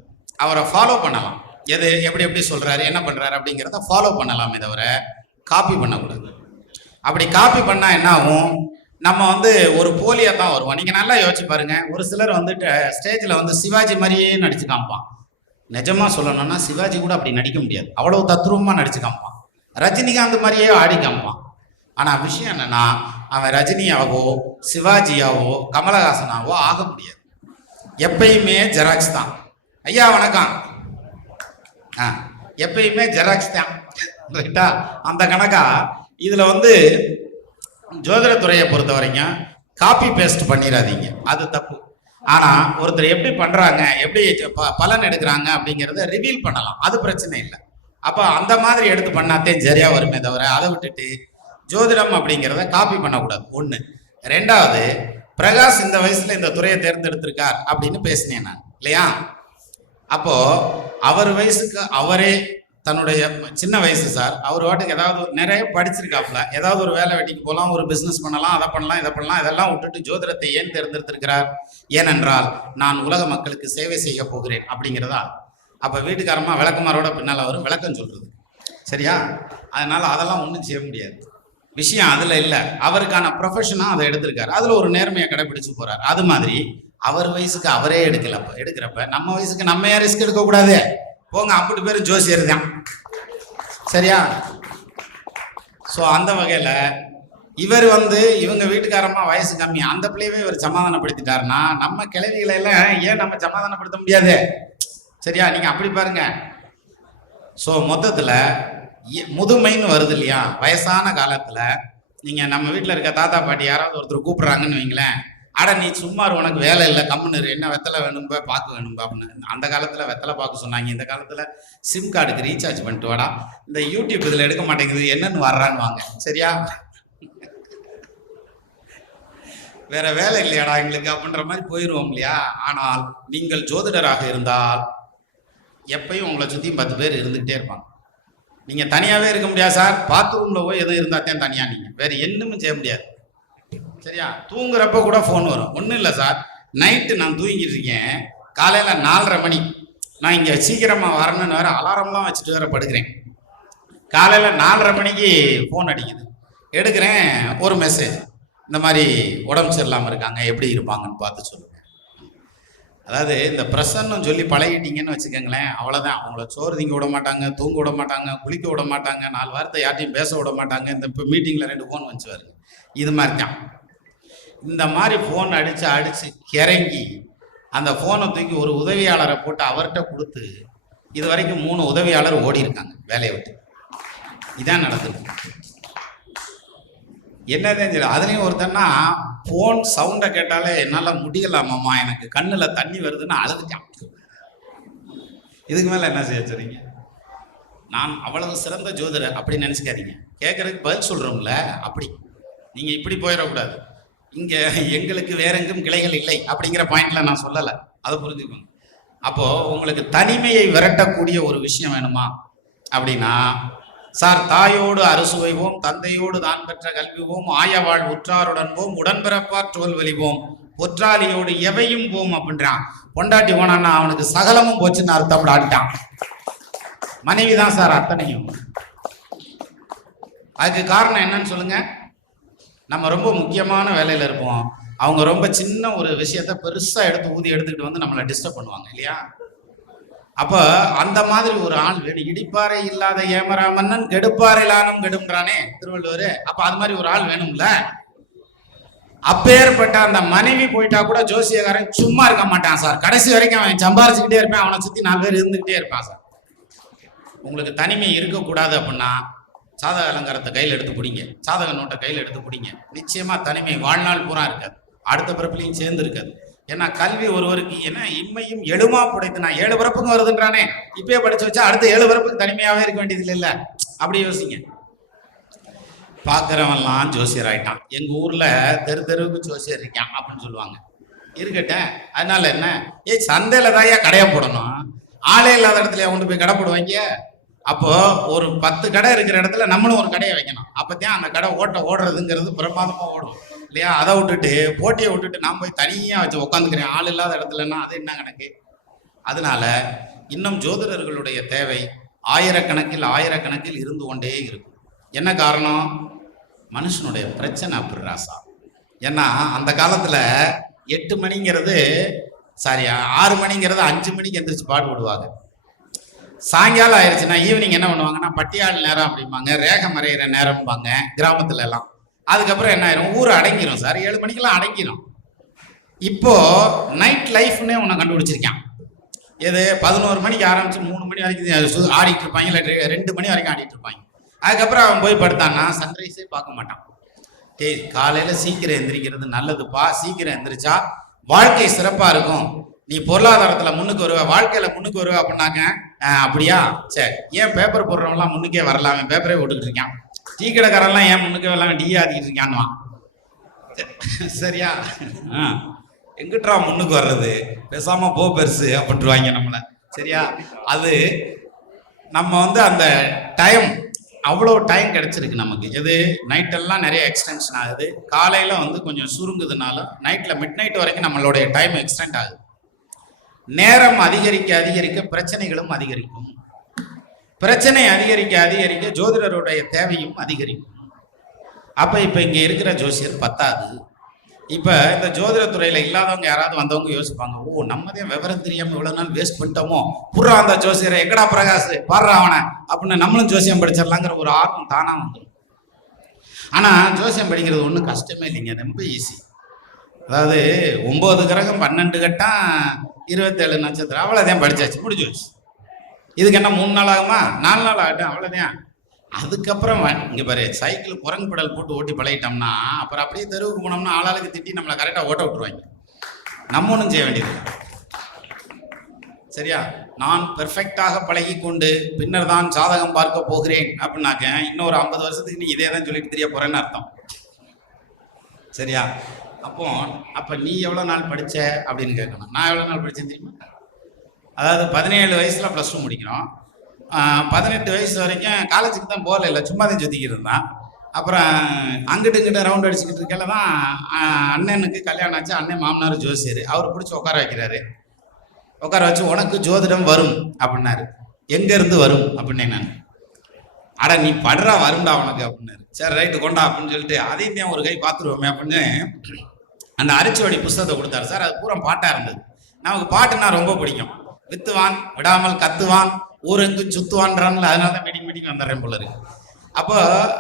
அவரை ஃபாலோ பண்ணலாம். எது எப்படி எப்படி சொல்றாரு, என்ன பண்றாரு அப்படிங்கிறத ஃபாலோ பண்ணலாமே தவிர காப்பி பண்ணக்கூடாது. அப்படி காப்பி பண்ணா என்ன ஆகும், நம்ம வந்து ஒரு போலியா தான் வருவோம். நீங்க நல்லா யோசிச்சு பாருங்க, ஒரு சிலர் வந்துட்டு ஸ்டேஜில் வந்து சிவாஜி மாதிரியே நடிச்சு காமிப்பான். நிஜமா சொல்லணும்னா சிவாஜி கூட அப்படி நடிக்க முடியாது, அவ்வளவு தத்ரூபமா நடிச்சு காமிப்பான். ரஜினிகாந்த் மாதிரியே ஆடி காமிப்பான். ஆனா விஷயம் என்னன்னா, அவன் ரஜினியாவோ சிவாஜியாவோ கமலஹாசனாவோ ஆக முடியாது. எப்பயுமே ஜெராக்ஸ் தான். ஐயா வணக்கம். எப்பயுமே ஜெராக்ஸ் தான், ரைட்டா? அந்த கணக்கா இதுல வந்து ஜோதிடத்துறையை பொறுத்த வரைக்கும் காப்பி பேஸ்ட் பண்ணிடாதீங்க, அது தப்பு. ஆனா ஒருத்தர் எப்படி பண்றாங்க, எப்படி பலன் எடுக்கிறாங்க அப்படிங்கிறத ரிவீல் பண்ணலாம், அது பிரச்சனை இல்லை. அப்ப அந்த மாதிரி எடுத்து பண்ணாதே சரியா வருமே தவிர அதை விட்டுட்டு ஜோதிடம் அப்படிங்கிறத காப்பி பண்ணக்கூடாது. ஒண்ணு. ரெண்டாவது, பிரகாஷ் இந்த வயசுல இந்த துறையை தேர்ந்தெடுத்திருக்கார் அப்படின்னு பேசினேன் நான் இல்லையா. அப்போ அவர் வயசுக்கு அவரே தன்னுடைய சின்ன வயசு சார், அவர் வாட்டுக்கு ஏதாவது நிறைய படிச்சிருக்காப்புல, ஏதாவது ஒரு வேலை வெட்டிக்கு போகலாம், ஒரு பிஸ்னஸ் பண்ணலாம், அதை பண்ணலாம், இதை பண்ணலாம், இதெல்லாம் விட்டுட்டு ஜோதிடத்தை ஏன் தேர்ந்தெடுத்திருக்கிறார்? ஏனென்றால் நான் உலக மக்களுக்கு சேவை செய்ய போகிறேன் அப்படிங்கிறதா. அப்போ வீட்டுக்காரமா விளக்குமாரோட பின்னால் வரும் விளக்கம் சொல்றது, சரியா? அதனால அதெல்லாம் ஒன்றும் செய்ய முடியாது. விஷயம் அதில் இல்லை, அவருக்கான ப்ரொஃபஷனாக அதை எடுத்திருக்காரு, அதில் ஒரு நேர்மையை கடைபிடிச்சு போறாரு. அது மாதிரி அவர் வயசுக்கு அவரே எடுக்கிறப்ப நம்ம வயசுக்கு நம்ம ஏன் ரிஸ்க் எடுக்கக்கூடாது? போங்க, அப்படி பேர் ஜோசியர் தான், சரியா? ஸோ அந்த வகையில் இவர் வந்து இவங்க வீட்டுக்காரமா வயசு கம்மி, அந்த பிள்ளையவே இவர் சமாதானப்படுத்திட்டாருன்னா நம்ம கிழவிகளை எல்லாம் ஏன் நம்ம சமாதானப்படுத்த முடியாது? சரியா? நீங்க அப்படி பாருங்க. ஸோ மொத்தத்தில் முதுமைன்னு வருது இல்லையா, வயசான காலத்தில் நீங்கள் நம்ம வீட்டில் இருக்க தாத்தா பாட்டி யாராவது ஒருத்தர் கூப்பிட்றாங்கன்னு வைங்களேன், அட நீ சும்மா உனக்கு வேலை இல்லை, கம்முன்னு என்ன வெத்தலை வேணும்பா பாக்கு வேணும்பா அப்படின்னு. அந்த காலத்தில் வெத்தலை பாக்கு சொன்னாங்க, இந்த காலத்தில் சிம் கார்டுக்கு ரீசார்ஜ் பண்ணிட்டு வாடா, இந்த யூடியூப் இதில் எடுக்க மாட்டேங்குது என்னன்னு வர்றான்னு வாங்க, சரியா? வேற வேலை இல்லையாடா எங்களுக்கு அப்படின்ற மாதிரி போயிடுவோம் இல்லையா. ஆனால் நீங்கள் ஜோதிடராக இருந்தால் எப்பயும் உங்களை சுற்றியும் 10 பேர் இருந்துகிட்டே இருப்பாங்க. நீங்கள் தனியாகவே இருக்க முடியாது சார், பாத்ரூமில் போய் எதுவும் இருந்தாத்தான் தனியாக, நீங்கள் வேறு என்னமும் செய்ய முடியாது, சரியா? தூங்குறப்ப கூட ஃபோன் வரும். ஒன்றும் இல்லை சார், நைட்டு நான் தூங்கிட்டு இருக்கேன், காலையில் 4:30 மணி நான் இங்கே சீக்கிரமாக வரணும்னு வேறு அலாரம்லாம் வச்சுட்டு வேறு படுக்கிறேன். காலையில் 4:30 மணிக்கு ஃபோன் அடிக்குது, எடுக்கிறேன், ஒரு மெசேஜ், இந்த மாதிரி உடம்பு சரியில்லாமல் இருக்காங்க, எப்படி இருப்பாங்கன்னு பார்த்து சொல்லுங்கள். அதாவது இந்த பிரசன்னு சொல்லி பழகிட்டீங்கன்னு வச்சுக்கோங்களேன், அவ்வளோதான். அவங்கள சோறு திங்க விட மாட்டாங்க, தூங்க விட மாட்டாங்க, குளிக்க விட மாட்டாங்க, 4 வார்த்தை யார்ட்டையும் பேச விட மாட்டாங்க. இந்த இப்போ மீட்டிங்கில் 2 ஃபோன் வந்துச்சு வருங்க, இது மாதிரி தான். இந்த மாதிரி ஃபோன் அடித்து கிறங்கி அந்த ஃபோனை தூக்கி ஒரு உதவியாளரை போட்டு அவர்கிட்ட கொடுத்து இது வரைக்கும் 3 உதவியாளர் ஓடி இருக்காங்க வேலையை விட்டு. இதான் நடக்குது. என்னதான் தெரியல. அதுலேயும் ஒருத்தன்னா ஃபோன் சவுண்டை கேட்டாலே என்னால் முடியலாமாம்மா, எனக்கு கண்ணில் தண்ணி வருதுன்னு அழுதுட்டான். இதுக்கு மேலே என்ன செய்ய வச்சுறீங்க? நான் அவ்வளவு சிறந்த ஜோதிடர் அப்படின்னு நினச்சிக்காதீங்க, கேட்குறதுக்கு பதில் சொல்கிறோம்ல, அப்படி நீங்கள் இப்படி போயிடக்கூடாது. இங்க எங்களுக்கு வேற எங்கும் கிளைகள் இல்லை அப்படிங்கிற பாயிண்ட்ல நான் சொல்லலை, அதை புரிஞ்சுக்கணும். அப்போ உங்களுக்கு தனிமையை விரட்டக்கூடிய ஒரு விஷயம் வேணுமா அப்படின்னா, சார் தாயோடு அறுசுவைவோம், தந்தையோடு தான் பெற்ற கல்விவோம், ஆயவாழ் உற்றாருடன் போம், உடன்பிறப்பார் தோல் வலிவோம், பொற்றாலியோடு எவையும் போம் அப்படின்றான். பொண்டாட்டி போனான்னா அவனுக்கு சகலமும் போச்சுன்னு அர்த்தம் ஆடிட்டான். மனைவி தான் சார் அத்தனையும். அதுக்கு காரணம் என்னன்னு சொல்லுங்க. நம்ம ரொம்ப முக்கியமான வேலையில இருப்போம், அவங்க ரொம்ப சின்ன ஒரு விஷயத்த பெருசா எடுத்துக்கிட்டு வந்து நம்மளை டிஸ்டர்ப் பண்ணுவாங்க இல்லையா? அப்ப அந்த மாதிரி ஒரு ஆள் வேணும். இடிப்பாறை இல்லாத ஏமராமன்னன் கெடுப்பாறையிலானும் கெடும்ன்றானே திருவள்ளுவர். அப்ப அது மாதிரி ஒரு ஆள் வேணும்ல. அப்பேற்பட்ட அந்த மனைவி போயிட்டா கூட ஜோசியக்காரன் சும்மா இருக்க மாட்டான் சார். கடைசி வரைக்கும் அவன் சம்பாரிச்சுக்கிட்டே இருப்பான், அவனை சுத்தி 4 பேர் இருந்துகிட்டே இருப்பான் சார். உங்களுக்கு தனிமை இருக்கக்கூடாது அப்படின்னா சாதக அலங்காரத்தை கையில் எடுத்து பிடிங்க, சாதக நோட்டை கையில் எடுத்து பிடிங்க. நிச்சயமா தனிமை வாழ்நாள் பூரா இருக்காது, அடுத்த பிறப்புலையும் சேர்ந்து இருக்காது. ஏன்னா கல்வி ஒருவருக்கு என்ன இம்மையும் எழுமா புடைத்து, நான் 7 பிறப்புங்க வருதுன்றானே, இப்பயே படிச்சு வச்சா அடுத்த 7 பிறப்புக்கு தனிமையாவே இருக்க வேண்டியது இல்லை. அப்படி யோசிங்க. பார்க்குறவன்லாம் ஜோசியர் ஆயிட்டான். எங்க ஊர்ல தெருவுக்கு ஜோசியர் இருக்கான் அப்படின்னு சொல்லுவாங்க. இருக்கட்டும், அதனால என்ன? சந்தையில தாயா கடையை போடணும், ஆளே இல்லாத இடத்துல கொண்டு போய் கடை போடுவாங்க. அப்போ ஒரு 10 கடை இருக்கிற இடத்துல நம்மளும் ஒரு கடையை வைக்கணும். அப்பதான் அந்த கடை ஓடுறதுங்கிறது பிரமாதமா ஓடும் இல்லையா? அதை விட்டுட்டு போட்டியை விட்டுட்டு நான் போய் தனியா வச்சு உட்காந்துக்கிறேன் ஆள் இல்லாத இடத்துலன்னா அது என்ன கணக்கு? அதனால இன்னும் ஜோதிடர்களுடைய தேவை ஆயிரக்கணக்கில் இருந்து கொண்டே இருக்கும். என்ன காரணம்? மனுஷனுடைய பிரச்சனை அப்படி ராசா. ஏன்னா அந்த காலத்துல 8 மணிங்கிறது 6 மணிங்கிறது 5 மணிக்கு எந்திரிச்சு பாடுபடுவாங்க. சாயங்காலம் ஆயிடுச்சுன்னா ஈவினிங் என்ன பண்ணுவாங்கன்னா பட்டியாள் நேரம் அப்படிம்பாங்க, ரேகம் மறையிற நேரம்பாங்க கிராமத்துல எல்லாம். அதுக்கப்புறம் என்ன ஆயிரும்? ஊர் அடங்கிரும் சார், 7 மணிக்கெல்லாம் அடங்கிரும். இப்போ நைட் லைஃப்னே ஒன்று கண்டுபிடிச்சிருக்கான். எது? 11 மணிக்கு ஆரம்பிச்சு 3 மணி வரைக்கும் ஆடிட்டு இருப்பாங்க, இல்லை 2 மணி வரைக்கும் ஆடிட்டு இருப்பாங்க. அதுக்கப்புறம் அவன் போய் படுத்தான்னா சன்ரைஸே பார்க்க மாட்டான். காலையில சீக்கிரம் எந்திரிக்கிறது நல்லதுப்பா, சீக்கிரம் எந்திரிச்சா வாழ்க்கை சிறப்பா இருக்கும், நீ பொருளாதாரத்துல முன்னுக்கு வருவ, வாழ்க்கையில முன்னுக்கு வருவ அப்படின்னாங்க. அப்படியா, சரி. ஏன் பேப்பர் போடுறவங்களாம் முன்னுக்கே வரலாமே, பேப்பரே ஓட்டுக்கிட்டு இருக்கான். டீ கடைக்காரெல்லாம் ஏன் முன்னுக்கே வரலாம், டீ ஆதிக்கிட்டு இருக்கான்னுவான். சரியா? எங்கிட்டா முன்னுக்கு வர்றது, பேசாம போ பெருசு அப்படின்ட்டுருவாங்க நம்மள. சரியா? அது நம்ம அந்த டைம், அவ்வளோ டைம் கிடைச்சிருக்கு நமக்கு. எது? நைட்டெல்லாம் நிறைய எக்ஸ்டென்ஷன் ஆகுது, காலையில் கொஞ்சம் சுருங்குதுனால நைட்டில் மிட் நைட் வரைக்கும் நம்மளுடைய டைம் எக்ஸ்டெண்ட் ஆகுது. நேரம் அதிகரிக்க அதிகரிக்க பிரச்சனைகளும் அதிகரிக்கும். பிரச்சனை அதிகரிக்க அதிகரிக்க ஜோதிடருடைய தேவையும் அதிகரிக்கும். அப்போ இப்போ இங்கே இருக்கிற ஜோசியர் பத்தாது. இப்போ இந்த ஜோதிடத்துறையில் இல்லாதவங்க யாராவது வந்தவங்க யோசிப்பாங்க, ஓ நம்மதே விவரம் தெரியாமல் இவ்வளோ நாள் வேஸ்ட் பண்ணிட்டோமோ, புறா அந்த ஜோசியரை எங்கடா பிரகாஷ் பாடுறா அவனை அப்படின்னு நம்மளும் ஜோசியம் படிச்சிடலாங்கிற ஒரு ஆர்வம் தானாக வந்துடும். ஆனால் ஜோசியம் படிக்கிறது ஒன்றும் கஷ்டமே இல்லைங்க, ரொம்ப ஈஸி. அதாவது 9 கிரகம் 12 கட்டம் 27 நட்சத்திரம், அவ்வளோதான் படிச்சாச்சு, முடிஞ்சு வச்சு. இதுக்கு என்ன 3 நாள் ஆகுமா? 4 நாள் ஆகட்டும், அவ்வளோதான். அதுக்கப்புறம் இங்கே பாரு, சைக்கிள் குரங்கு பெடல் போட்டு ஓட்டி பழகிட்டோம்னா அப்புறம் அப்படியே தெருவுக்கு போனோம்னா ஆளாளுக்கு திட்டி நம்மளை கரெக்டாக ஓட்ட விட்டுருவாங்க. நம்ம ஒன்றும் செய்ய வேண்டியது. சரியா? நான் பெர்ஃபெக்டாக பழகி கொண்டு பின்னர் தான் ஜாதகம் பார்க்க போகிறேன் அப்படின்னாக்க இன்னொரு 50 வருஷத்துக்கு நீ இதே தான் சொல்லிட்டு தெரிய போறேன்னு அர்த்தம். சரியா? அப்போ நீ எவ்வளோ நாள் படித்த அப்படின்னு கேட்கணும். நான் எவ்வளோ நாள் படித்தேன் தெரியுமா? அதாவது 17 வயசில் +2 முடிக்கிறோம், 18 வயசு வரைக்கும் காலேஜுக்கு தான் போகல, இல்லை சும்மா தான் சுற்றிக்கிட்டு இருந்தான். அப்புறம் அங்கிட்டு இங்கிட்ட ரவுண்ட் அடிச்சுக்கிட்டு இருக்கல தான் அண்ணனுக்கு கல்யாணம் ஆச்சு. அண்ணன் மாமனார் ஜோசியர், அவர் பிடிச்சி உட்கார வைக்கிறாரு. உட்கார வச்சு உனக்கு ஜோதிடம் வரும் அப்படின்னாரு. எங்கேருந்து வரும் அப்படின்னே நான், அட நீ படுறா வரும்டா உனக்கு அப்படின்னாரு. சரி ரைட்டு கொண்டா அப்படின்னு சொல்லிட்டு அதையும் தான் ஒரு கை பார்த்துருவோமே அப்படின்னு அந்த அரிச்சுவடி புஸ்தகத்தை கொடுத்தாரு சார். அது பூரா பாட்டாக இருந்தது. நமக்கு பாட்டுன்னா ரொம்ப பிடிக்கும். வித்துவான் விடாமல் கத்துவான் ஊரெங்கும் சுத்துவான்றான்ல, அதனால தான் மீட்டிங் வந்துடுறேன் போல இருக்கு. அப்போ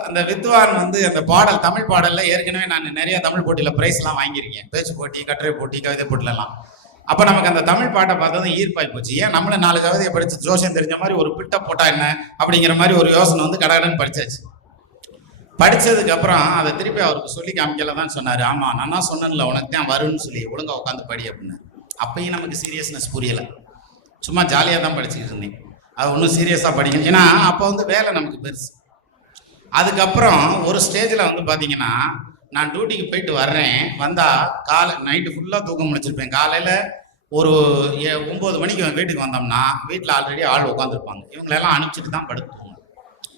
அந்த வித்துவான் அந்த பாடல், தமிழ் பாடலில் ஏற்கனவே நான் நிறைய தமிழ் போட்டியில் ப்ரைஸ்லாம் வாங்கியிருக்கேன், பேச்சு போட்டி, கட்டுரை போட்டி, கவிதை போட்டிலெல்லாம். அப்போ நமக்கு அந்த தமிழ் பாட்டை பார்த்ததும் ஈர்ப்பாய் போச்சு. ஏன் நம்மள 4 கவிதையை படித்து ஜோசியம் தெரிஞ்ச மாதிரி ஒரு பிட்டை போட்டா என்ன அப்படிங்கிற மாதிரி ஒரு யோசனை கடகடன்னு படிச்சாச்சு. படித்ததுக்கப்புறம் அதை திருப்பி அவருக்கு சொல்லி காமிக்கல தான் சொன்னார். ஆமாம் நான் சொன்னேன்ல உனக்கு தான் வரும்னு சொல்லி, ஒழுங்காக உட்காந்து படி அப்படின்னு. அப்பயும் நமக்கு சீரியஸ்னஸ் புரியலை, சும்மா ஜாலியாக தான் படிச்சுக்கிட்டு இருந்தேன். அது ஒன்றும் சீரியஸாக படிக்கணும், ஏன்னா அப்போ வேலை நமக்கு பெருசு. அதுக்கப்புறம் ஒரு ஸ்டேஜில் பார்த்தீங்கன்னா நான் டியூட்டிக்கு போயிட்டு வர்றேன், வந்தா நைட்டு ஃபுல்லாக தூக்கம் முடிச்சிருப்பேன். காலையில் ஒரு 9 மணிக்கு வீட்டுக்கு வந்தோம்னா வீட்டில் ஆல்ரெடி ஆள் உட்காந்துருப்பாங்க. இவங்களெல்லாம் அனுப்பிச்சிட்டு தான் படுத்துவோம்.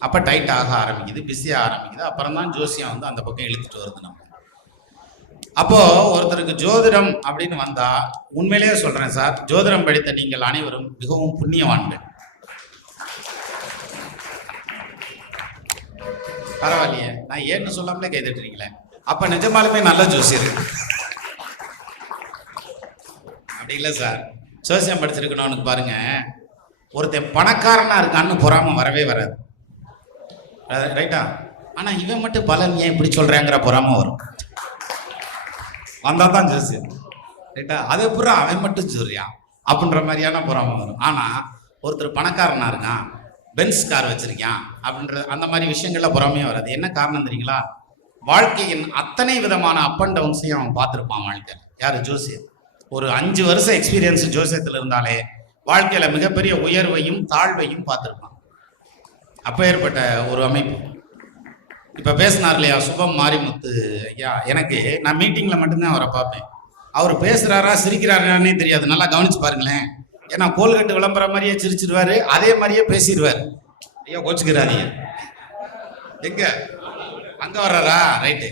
அப்போ டைட் ஆக ஆரம்பிக்குது, பிஸியாக ஆரம்பிக்குது. அப்புறம் தான் ஜோசியம் வந்து அந்த பக்கம் இழுத்துட்டு வருது நம்ம. அப்போ ஒருத்தருக்கு ஜோதிடம் அப்படின்னு வந்தா, உண்மையிலேயே சொல்றேன் சார், ஜோதிடம் படித்த நீங்கள் அனைவரும் மிகவும் புண்ணியவான்கள். பரவாயில்லையே, நான் ஏன்னு சொல்லாமலே கைதட்டுறீங்களே, அப்ப நிஜமாலுமே நல்ல ஜோசியர். அப்படி இல்லை சார், ஜோசியம் படிச்சிருக்கணும்னு பாருங்க, ஒருத்தன் பணக்காரனா இருக்கான்னு பொறாம வரவே வராது, ரைட்டா? ஆனா இவன் மட்டும் பலன் ஏன் இப்படி சொல்றாங்கிற பொறாம வரும். வந்தா தான் ஜோசியம், ரைட்டா? அதை பூரா அவன் மட்டும் சொல்றியான் அப்படின்ற மாதிரியான பொறாம வரும். ஆனா ஒருத்தர் பணக்காரனா இருக்கான், பென்ஸ் கார் வச்சிருக்கான் அப்படின்ற அந்த மாதிரி விஷயங்கள்ல பொறாமையே வராது. என்ன காரணம் தெரியுங்களா? வாழ்க்கையின் அத்தனை விதமான அப் அண்ட் டவுன்ஸையும் அவன் பார்த்துருப்பான் வாழ்க்கையில். யாரு? ஜோசியர். ஒரு 5 வருஷம் எக்ஸ்பீரியன்ஸ் ஜோசியத்தில் இருந்தாலே வாழ்க்கையில மிகப்பெரிய உயர்வையும் தாழ்வையும் பார்த்துருப்பான். அப்ப ஏற்பட்ட ஒரு அமைப்பு. இப்ப பேசினார் இல்லையா சுபம் மாரிமுத்து ஐயா, எனக்கு நான் மீட்டிங்ல மட்டும்தான் அவரை பார்ப்பேன். அவர் பேசுறாரா சிரிக்கிறாரானே தெரியாது, நல்லா கவனிச்சு பாருங்களேன். ஏன்னா கோல்கட்டு விளம்பரம் மாதிரியே சிரிச்சிருவாரு, அதே மாதிரியே பேசிடுவாரு. ஐயா கோச்சுக்கிறாரு, எங்க அங்க வர்றாரா? ரைட்டு,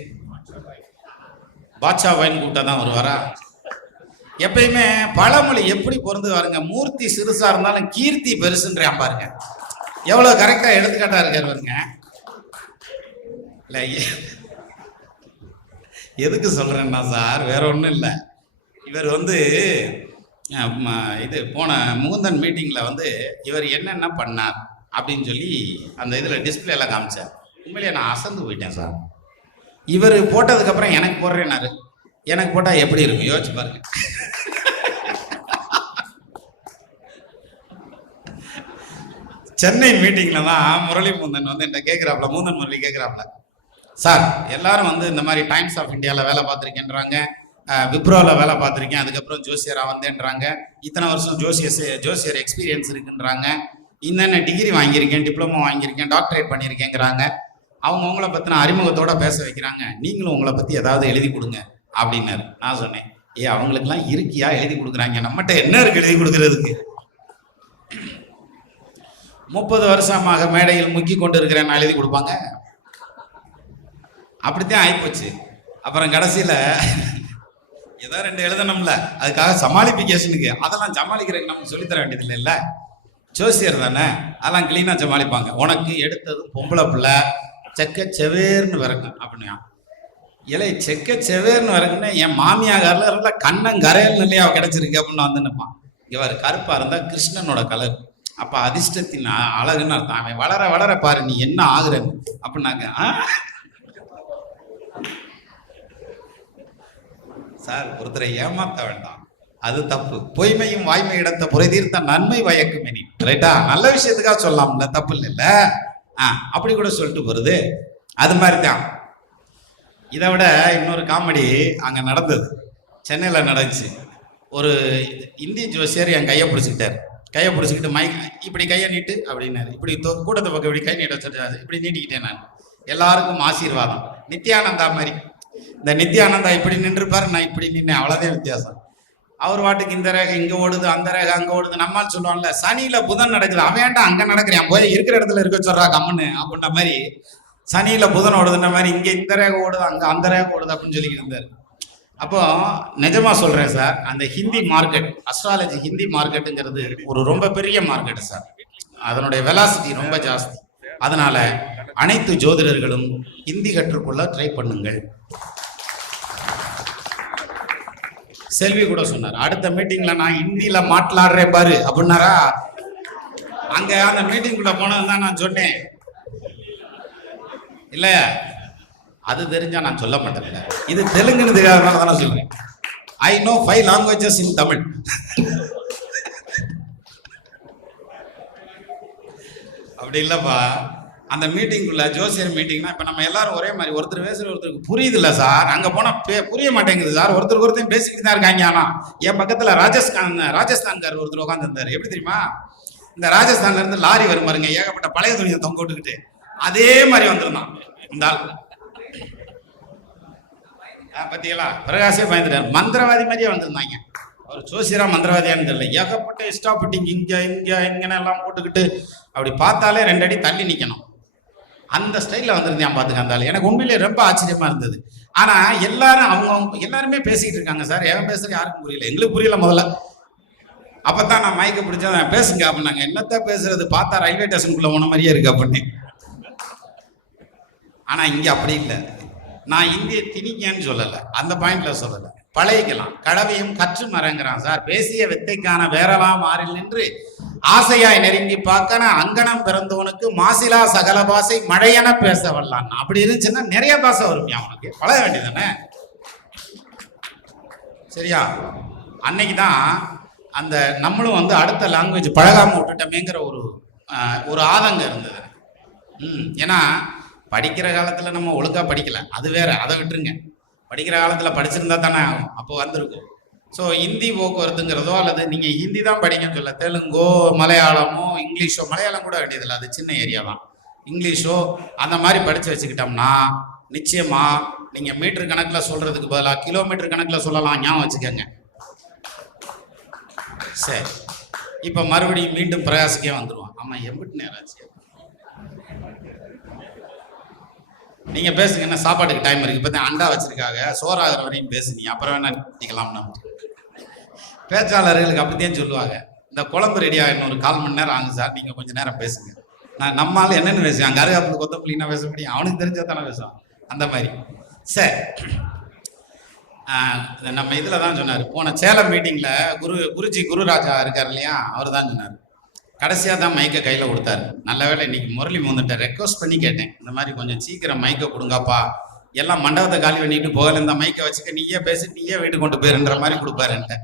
பாட்ஷா வைன் கூட்டா தான் வருவாரா? எப்பயுமே பழமொழி எப்படி பொருந்து பாருங்க, மூர்த்தி சிறுசா இருந்தாலும் கீர்த்தி பெருசுன்றான் பாருங்க. எவ்வளவு கரெக்டா எடுத்துக்காட்டா இருக்காரு பாருங்க. எதுக்கு சொல்றேன்னா சார், வேற ஒன்றும் இல்லை. இவர் வந்து இது போன முகுந்தன் மீட்டிங்ல வந்து இவர் என்னென்ன பண்ணார் அப்படின்னு சொல்லி அந்த இதுல டிஸ்பிளேல காமிச்சார். உண்மையிலேயே நான் அசந்து போயிட்டேன் சார். இவர் போட்டதுக்கு அப்புறம் எனக்கு போடுறேன்னாரு. எனக்கு போட்டா எப்படி இருக்கும் யோசிச்சு பாருங்க. சென்னை மீட்டிங்ல தான் முரளி முகுந்தன் வந்து என்ன கேட்கிறாப்ல, முகுந்தன் முரளி கேட்கிறாப்ல, சார் எல்லாரும் வந்து இந்த மாதிரி டைம்ஸ் ஆஃப் இந்தியாவில் வேலை பார்த்துருக்கேன்றாங்க, விப்ரோவில் வேலை பார்த்துருக்கேன், அதுக்கப்புறம் ஜோசியராக வந்தேன்றாங்க, இத்தனை வருஷம் ஜோசியர் எக்ஸ்பீரியன்ஸ் இருக்குன்றாங்க, இன்னென்ன டிகிரி வாங்கியிருக்கேன், டிப்ளமோ வாங்கியிருக்கேன், டாக்டரேட் பண்ணியிருக்கேங்கிறாங்க. அவங்கள பற்றின அறிமுகத்தோட பேச வைக்கிறாங்க. நீங்களும் உங்களை பற்றி ஏதாவது எழுதி கொடுங்க அப்படின்னாரு. நான் சொன்னேன், அவங்களுக்கெல்லாம் இருக்கியா எழுதி கொடுக்குறாங்க, நம்மகிட்ட என்ன இருக்கு எழுதி கொடுக்கறதுக்கு? 30 வருஷமாக மேடையில் முக்கி கொண்டு இருக்கிறேன், நான் எழுதி கொடுப்பாங்க? அப்படித்தான் ஆயிப்போச்சு. அப்புறம் கடைசியில ஏதோ 2 எழுதணும்ல, அதுக்காக சமாளிபிகேஷனுக்கு அதெல்லாம் சமாளிக்கிறதுக்கு நமக்கு சொல்லித்தர வேண்டியது இல்லை. ஜோசியர் தானே, அதெல்லாம் கிளீனா சமாளிப்பாங்க. உனக்கு எடுத்தது பொம்பளை பிள்ளை, செக்க செவேர்னு விறக்கும் அப்படின்னா, இலை செக்க செவேர்னு விறக்குன்னா என் மாமியாக்காரில் கண்ணங்கரையல் நிலையா கிடைச்சிருக்கு அப்படின்னு வந்து நிற்பான். இவர் கருப்பா இருந்தா கிருஷ்ணனோட கலர், அப்ப அதிர்ஷ்டத்தின் அழகுன்னு அர்த்தம். அவன் வளர வளர பாரு நீ என்ன ஆகுறன்னு அப்படின்னாங்க. சார் ஒருத்தரை ஏமாத்த வேண்டாம், அது தப்பு. பொய்மையும் வாய்மை இடத்த புரை தீர்த்த நன்மை வயக்கும் இனி, ரைட்டா? நல்ல விஷயத்துக்காக சொல்லலாம்ல, தப்பு இல்லைல்ல? அப்படி கூட சொல்லிட்டு போறது. அது மாதிரி தான். இதை விட இன்னொரு காமெடி அங்க நடந்தது, சென்னையில நடந்துச்சு. ஒரு இந்திய ஜோசியர் என் கையை பிடிச்சிக்கிட்டாரு. கையை பிடிச்சிக்கிட்டு இப்படி கையை நீட்டு அப்படின்னாரு. இப்படி கூட்டத்தை பக்கம் இப்படி கை நீட்ட சொல்றாரு. இப்படி நீட்டிக்கிட்டேன் நான். எல்லாருக்கும் ஆசீர்வாதம். நித்யானந்தா மாதிரி. இந்த நித்யானந்தா இப்படி நின்றுப்பாரு, நான் இப்படி நின்னேன், அவ்வளோதான் வித்தியாசம். அவர் வாட்டுக்கு இந்த ரேகை இங்கே ஓடுது, அந்த ரேகை அங்கே ஓடுது. நம்மால் சொல்லுவான்ல, சனியில புதன் நடக்குது, அவன்டா அங்கே நடக்கிறேன், போய் இருக்கிற இடத்துல இருக்க சொல்றா கம்முன்னு அப்படின்ற மாதிரி. சனியில புதன் ஓடுதுன்ற மாதிரி இங்கே இந்த ரேகை ஓடுது, அங்கே அந்த ரேகை ஓடுது அப்படின்னு சொல்லிக்கிட்டு இருந்தார். அப்போ நிஜமா சொல்றேன் சார், அந்த ஹிந்தி மார்க்கெட், அஸ்ட்ராலஜி ஹிந்தி மார்க்கெட்டுங்கிறது ஒரு ரொம்ப பெரிய மார்க்கெட் சார். அதனுடைய வெலாசிட்டி ரொம்ப ஜாஸ்தி. அதனால அனைத்து ஜோதிடர்களும் ஹிந்தி கற்றுக்கொள்ள ட்ரை பண்ணுங்கள். செல்வி கூட சொன்னார், அடுத்த மீட்டிங்ல நான் ஹிந்தியில மாట్లాடுறேன் பாரு அப்படின்னாரா. அங்க அந்த மீட்டிங்குள்ள போனதுதான் நான் சொன்னேன், இல்ல அது தெரிஞ்சா நான் சொல்ல மாட்டேன், இது தெலுங்குன்னு தெரியாதனால தான் சொல்றேன். I know 5 languages in Tamil. அப்படி இல்லப்பா. அந்த மீட்டிங்குள்ள ஜோசியர் மீட்டிங்னா இப்ப நம்ம எல்லாரும் ஒரே மாதிரி, ஒருத்தர் பேசுற ஒருத்தருக்கு புரியுது இல்ல சார். அங்க போனா புரிய மாட்டேங்குது சார். ஒருத்தருக்கு ஒருத்தர் பேசிக்கிட்டு தான் இருக்காங்க. ஆனா என் பக்கத்துல ராஜஸ்தான்காரர் ஒருத்தர் உட்காந்து இருந்தாரு. எப்படி தெரியுமா? இந்த ராஜஸ்தான்ல இருந்து லாரி வரும் பாருங்க, ஏகப்பட்ட பழைய துணியை தொங்க விட்டுக்கிட்டு, அதே மாதிரி வந்திருந்தான் இந்த ஆள். பத்தியலா பிரகாஷே பயந்துட்டார். மந்திரவாதி மாதிரியே வந்திருந்தாங்க. அவர் ஜோசியரா மந்திரவாதியான்னு தெரியல. ஏகப்பட்ட ஸ்டாப்பிட்டிங் இங்கன்னு எல்லாம் போட்டுக்கிட்டு அப்படி பார்த்தாலே 2 அடி தள்ளி நிக்கணும். அந்த ஸ்டைல்ல வந்திருந்தேன் பார்த்துக்க. அந்த எனக்கு உண்மையிலே ரொம்ப ஆச்சரியமா இருந்தது. ஆனா எல்லாரும் அவங்க எல்லாருமே பேசிக்கிட்டு இருக்காங்க சார். எவன் பேசுறது யாருக்கும் புரியல. எங்களுக்கு புரியல முதல்ல. அப்பதான் நான் மயக்க பிடிச்சா பேசுங்க அப்படின்னாங்க. என்னத்த பேசுறது, பார்த்தா ரயில்வே ஸ்டேஷனுக்குள்ள போன மாதிரியே இருக்கு அப்படின்னு. ஆனா இங்க அப்படி இல்லை. நான் இந்திய திணிக்கன்னு சொல்லலை, அந்த பாயிண்ட்ல சொல்லலை. பழகிக்கலாம். கடவையும் கற்று மறங்கிறான் சார். பேசிய வித்தைக்கான வேறலாம் மாறில் நின்று ஆசையாய் நெருங்கி பார்க்கன அங்கனம் பிறந்தவனுக்கு மாசிலா சகல பாசை மழையென பேச வரலான். அப்படி இருந்துச்சுன்னா நிறைய பாசை வருமியா அவனுக்கு. பழக வேண்டியதானே. சரியா? அன்னைக்கு தான் அந்த நம்மளும் வந்து அடுத்த லாங்குவேஜ் பழகாம விட்டுட்டோமேங்கிற ஒரு ஆதங்கம் இருந்தது. ஏன்னா படிக்கிற காலத்துல நம்ம ஒழுங்கா படிக்கல, அது வேற, அதை விட்டுருங்க. படிக்கிற காலத்துல படிச்சிருந்தா தானே ஆகும், அப்போ வந்திருக்கும். ஸோ ஹிந்தி போக்குவரத்துங்கிறதோ அல்லது நீங்க ஹிந்தி தான் படிக்கன்னு சொல்ல, தெலுங்கோ மலையாளமோ இங்கிலீஷோ, மலையாளம் கூட வேண்டியதில்லை, அது சின்ன ஏரியா தான். இங்கிலீஷோ அந்த மாதிரி படிச்சு வச்சுக்கிட்டோம்னா நிச்சயமா நீங்க மீட்டர் கணக்கில் சொல்றதுக்கு பதிலாக கிலோமீட்டர் கணக்கில் சொல்லலாம். ஞாபகம் வச்சுக்கோங்க. சரி, இப்ப மறுபடியும் மீண்டும் பிரயாசுக்கே வந்துடுவான். ஆமா, எம்பிட்டு நேரம் ஆச்சு. நீங்க பேசுங்க, என்ன சாப்பாட்டுக்கு டைம் இருக்கு. இப்பதான் அண்டா வச்சிருக்காங்க, சோறாகிற வரையும் பேசுனீங்க, அப்புறம் வேணா நிக்கலாம்னா. பேச்சாளர்களுக்கு அப்படித்தான் சொல்லுவாங்க. இந்த குழம்பு ரெடியா இன்னொரு 1/4 மணி நேரம் ஆகும் சார், நீங்க கொஞ்ச நேரம் பேசுங்க. நான் நம்மால என்னன்னு பேசுவேன், அங்க அருகாப்புல கொத்தமல்லினா பேச முடியும், அவனுக்கு தெரிஞ்சா தானே பேசுவான். அந்த மாதிரி. சரி, நம்ம இதுல தான் சொன்னாரு. போன சேலம் மீட்டிங்ல குருஜி குருராஜா இருக்காரு இல்லையா, அவர் தான் சொன்னார். கடைசியாக தான் மைக்கை கையில் கொடுத்தாரு. நல்ல வேலை இன்னைக்கு முரளி வந்துட்ட ரெக்வஸ்ட் பண்ணி கேட்டேன், இந்த மாதிரி கொஞ்சம் சீக்கிரம் மைக்கை கொடுங்கப்பா, எல்லாம் மண்டபத்தை காலி பண்ணிட்டு போகல, இந்த மைக்கை வச்சுக்க, நீயே பேசி நீயே வீட்டு கொண்டு போயிருன்ற மாதிரி கொடுப்பாருன்ட்டு.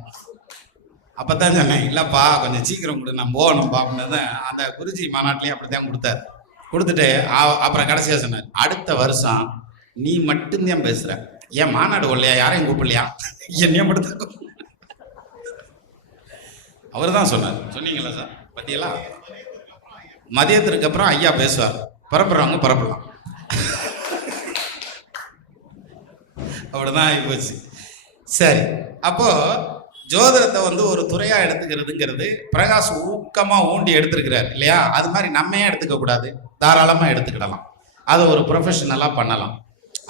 அப்பதான் சொன்னேன், இல்லப்பா கொஞ்சம் சீக்கிரம் கொடு, நான் போகணும்பா அப்படின்னு. அந்த குருஜி மாநாட்டிலையும் அப்படித்தான் கொடுத்தாரு. கொடுத்துட்டு அப்புறம் கடைசியாக சொன்னார், அடுத்த வருஷம் நீ மட்டும்தான் பேசுற, ஏன் மாநாடு இல்லையா, யாரையும் கூப்பிடலையா, என்னைய மட்டும். அவர் தான் சொன்னார். சொன்னீங்களா சார்? பத்தியெல்லாம் மதியத்திற்கு அப்புறம் ஐயா பேசுவார், பரப்புறவங்க பரப்பலாம். அப்படிதான் ஆகிப்போச்சு. சரி, அப்போ ஜோதிடத்தை வந்து ஒரு துறையா எடுத்துக்கிறதுங்கிறது பிரகாஷ் ஊக்கமா ஊண்டி எடுத்திருக்கிறார் இல்லையா? அது மாதிரி நம்ம எடுத்துக்க கூடாது, தாராளமா எடுத்துக்கிடலாம். அது ஒரு ப்ரொஃபஷனலா பண்ணலாம்.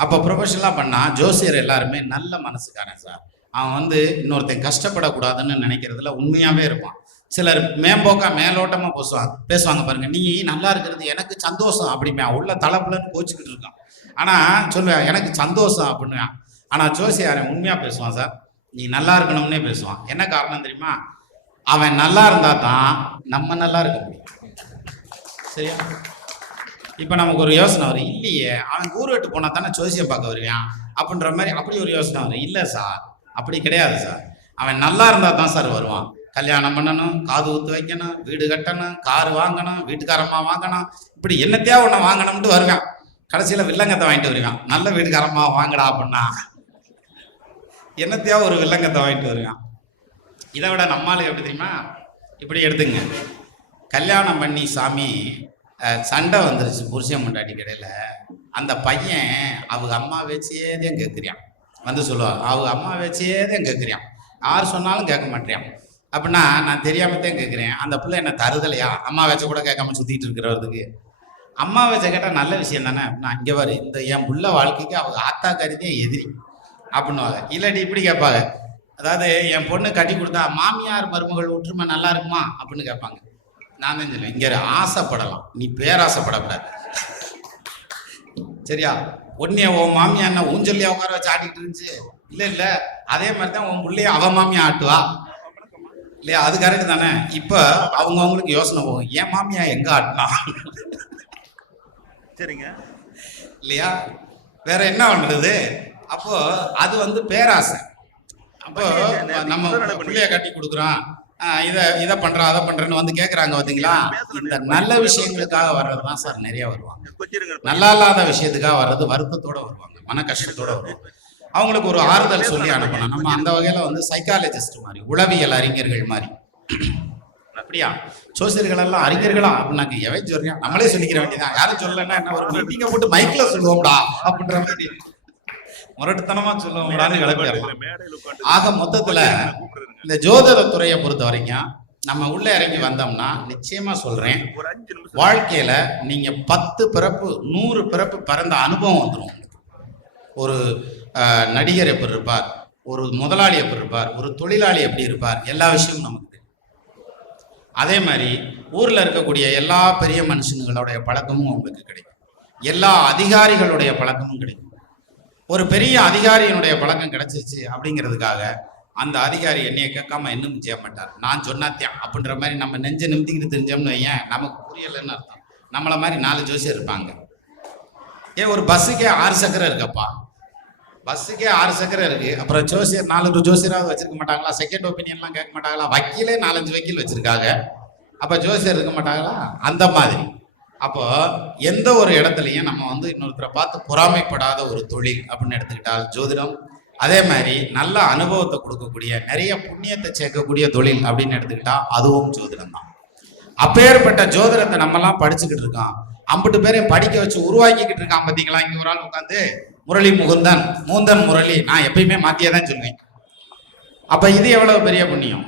அப்போ ப்ரொஃபஷனலா பண்ணா ஜோசியர் எல்லாருமே நல்ல மனசுக்காரன் சார். அவன் வந்து இன்னொருத்தன் கஷ்டப்படக்கூடாதுன்னு நினைக்கிறதுல உண்மையாவே இருப்பான். சிலர் மேம்போக்கா மேலோட்டமா பேசுவாங்க பாருங்க, நீ நல்லா இருக்கிறது எனக்கு சந்தோஷம் அப்படிமே, உள்ள தலைப்புலன்னு கோச்சிக்கிட்டு இருக்கான். ஆனா சொல்லுவேன் எனக்கு சந்தோஷம் அப்படின்னு. ஆனா ஜோசியாரன் உண்மையா பேசுவான் சார், நீ நல்லா இருக்கணும்னே பேசுவான். என்ன காரணம் தெரியுமா? அவன் நல்லா இருந்தா தான் நம்ம நல்லா இருக்க முடியும். சரியா? இப்ப நமக்கு ஒரு யோசனை வரும், இல்லையே அவன் ஊர் விட்டு போனா தானே ஜோசியம் பார்க்க வருவான் அப்படின்ற மாதிரி. அப்படி ஒரு யோசனை வரும். இல்லை சார், அப்படி கிடையாது சார். அவன் நல்லா இருந்தா தான் சார் வருவான். கல்யாணம் பண்ணணும், காது ஊத்து வைக்கணும், வீடு கட்டணும், கார் வாங்கணும், வீட்டுக்காரம்மா வாங்கணும், இப்படி என்னத்தையா ஒன்று வாங்கணும்ட்டு வருவான். கடைசியில் வில்லங்கத்தை வாங்கிட்டு வருவான். நல்ல வீட்டுக்காரம்மா வாங்கடா அப்படின்னா என்னத்தையா ஒரு வில்லங்கத்தை வாங்கிட்டு வருவான். இதை விட நம்மளுக்கு எப்படி தெரியுமா? இப்படி எடுத்துங்க, கல்யாணம் பண்ணி சாமி சண்டை வந்துருச்சு புருஷன் முண்டாட்டி கடையில். அந்த பையன் அவங்க அம்மா வச்சேதான் கேட்குறான். வந்து சொல்லுவாள், அவங்க அம்மா வச்சேதான் கேட்குறான், யார் சொன்னாலும் கேட்க மாட்டேன். அப்படின்னா நான் தெரியாமத்தான் கேட்குறேன், அந்த பிள்ளை என்ன தருதலையா? அம்மா வச்ச கூட கேட்காம சுற்றிட்டு இருக்கிறவருக்கு அம்மா வச்ச கேட்டால் நல்ல விஷயம் தானே. நான் இங்கே வரு, இந்த என் புள்ள வாழ்க்கைக்கு அவங்க ஆத்தா கருதியே எதிரி அப்படின்னுவாங்க. இல்லாட்டி இப்படி கேட்பாங்க, அதாவது என் பொண்ணு கட்டி கொடுத்தா மாமியார் மருமகள் ஒற்றுமை நல்லா இருக்குமா அப்படின்னு கேட்பாங்க. நான் தான் சொல்லுவேன், இங்கே ஆசைப்படலாம், நீ பேராசைப்படக்கூடாது. சரியா? உடனே உன் மாமியா என்ன ஊஞ்சல்லையா உட்கார வச்சு ஆட்டிக்கிட்டு இருந்துச்சு? இல்லை இல்லை, அதே மாதிரி தான் உன் பிள்ளைய அவன் மாமியா ஆட்டுவா இல்லையா? அது கரெக்ட் தானே? இப்போ அவங்களுக்கு யோசனை போகும், என் மாமியா எங்க ஆட்டினா? சரிங்க இல்லையா? வேற என்ன பண்றது? அப்போ அது வந்து பேராசை. அப்போ நம்ம பிள்ளைய கட்டி கொடுக்குறோம், இதை பண்றோம் அதை பண்றேன்னு வந்து கேட்குறாங்க பார்த்தீங்களா? இந்த நல்ல விஷயங்களுக்காக வர்றது தான் சார் நிறைய வருவாங்க. நல்லா இல்லாத விஷயத்துக்காக வர்றது வருத்தத்தோட வருவாங்க, மன கஷ்டத்தோட வருவாங்க. அவங்களுக்கு ஒரு ஆறுதல் சொல்லி அனுப்பணும். நம்ம அந்த வகையில வந்து சைக்காலஜிஸ்ட் மாதிரி, உளவியல் அறிஞர்கள் மாதிரி. அப்படியா? ஜோசியர்கள் எல்லாம் அறிஞர்களா அப்படின்னாக்க எவை சொல்றீங்க? நம்மளே சொல்லிக்கிற வேண்டியதான். யாரும் சொல்லலைன்னா என்ன, ஒரு மீட்டிங்கை போட்டு மைக்ல சொல்லுவோம்டா அப்படின்ற மாதிரி. முரட்டுத்தனமா சொல்லுவாங்கன்னு கிளம்பிடலாம். ஆக மொத்தத்துல இந்த ஜோதிட துறையை பொறுத்த வரைக்கும் நம்ம உள்ள இறங்கி வந்தோம்னா நிச்சயமா சொல்றேன், வாழ்க்கையில நீங்க 10 பிறப்பு 100 பிறப்பு பிறந்த அனுபவம் வந்துடும். ஒரு நடிகர் எப்படி இருப்பார், ஒரு முதலாளி எப்படி இருப்பார், ஒரு தொழிலாளி எப்படி இருப்பார், எல்லா விஷயமும் நமக்கு தெரியும். அதே மாதிரி ஊர்ல இருக்கக்கூடிய எல்லா பெரிய மனுஷனுங்களுடைய பழக்கமும் உங்களுக்கு கிடைக்கும். எல்லா அதிகாரிகளுடைய பழக்கமும் கிடைக்கும். ஒரு பெரிய அதிகாரியினுடைய பழக்கம் கிடைச்சிருச்சு அப்படிங்கிறதுக்காக அந்த அதிகாரி என்னைய கேட்காம இன்னும் செய்ய மாட்டார், நான் சொன்னாத்தியான் அப்படின்ற மாதிரி நம்ம நெஞ்ச நிமித்திக்கிட்டு தெரிஞ்சோம்னு வையன், நமக்கு புரியலைன்னு அர்த்தம். நம்மளை மாதிரி 4 ஜோசியர் இருப்பாங்க. ஒரு பஸ்ஸுக்கே 6 சக்கரை இருக்கப்பா, பஸ்ஸுக்கே 6 சக்கரை இருக்கு, அப்புறம் ஜோசியர் 4 ஜோசியராவது வச்சிருக்க மாட்டாங்களா? செகண்ட் ஒப்பீனியன்லாம் கேட்க மாட்டாங்களா? வக்கீலே 4-5 வக்கீல் வச்சிருக்காங்க, அப்ப ஜோசியர் இருக்க மாட்டாங்களா? அந்த மாதிரி. அப்போ எந்த ஒரு இடத்துலையும் நம்ம இன்னொருத்தரை பார்த்து பொறாமைப்படாத ஒரு தொழில் அப்படின்னு எடுத்துக்கிட்டால் ஜோதிடம். அதே மாதிரி நல்ல அனுபவத்தை கொடுக்கக்கூடிய, நிறைய புண்ணியத்தை சேர்க்கக்கூடிய தொழில் அப்படின்னு எடுத்துக்கிட்டா அதுவும் ஜோதிடம் தான். அப்பேற்பட்ட ஜோதிடத்தை நம்மலாம் படிச்சுக்கிட்டு இருக்கோம். 50 பேரையும் படிக்க வச்சு உருவாக்கிக்கிட்டு இருக்கான் பார்த்தீங்களா? இங்க ஒரு ஆள் உட்காந்து முரளி மூந்தன் முரளி, நான் எப்பயுமே மாத்தியே தான் சொல்லுவேன். அப்ப இது எவ்வளவு பெரிய புண்ணியம்.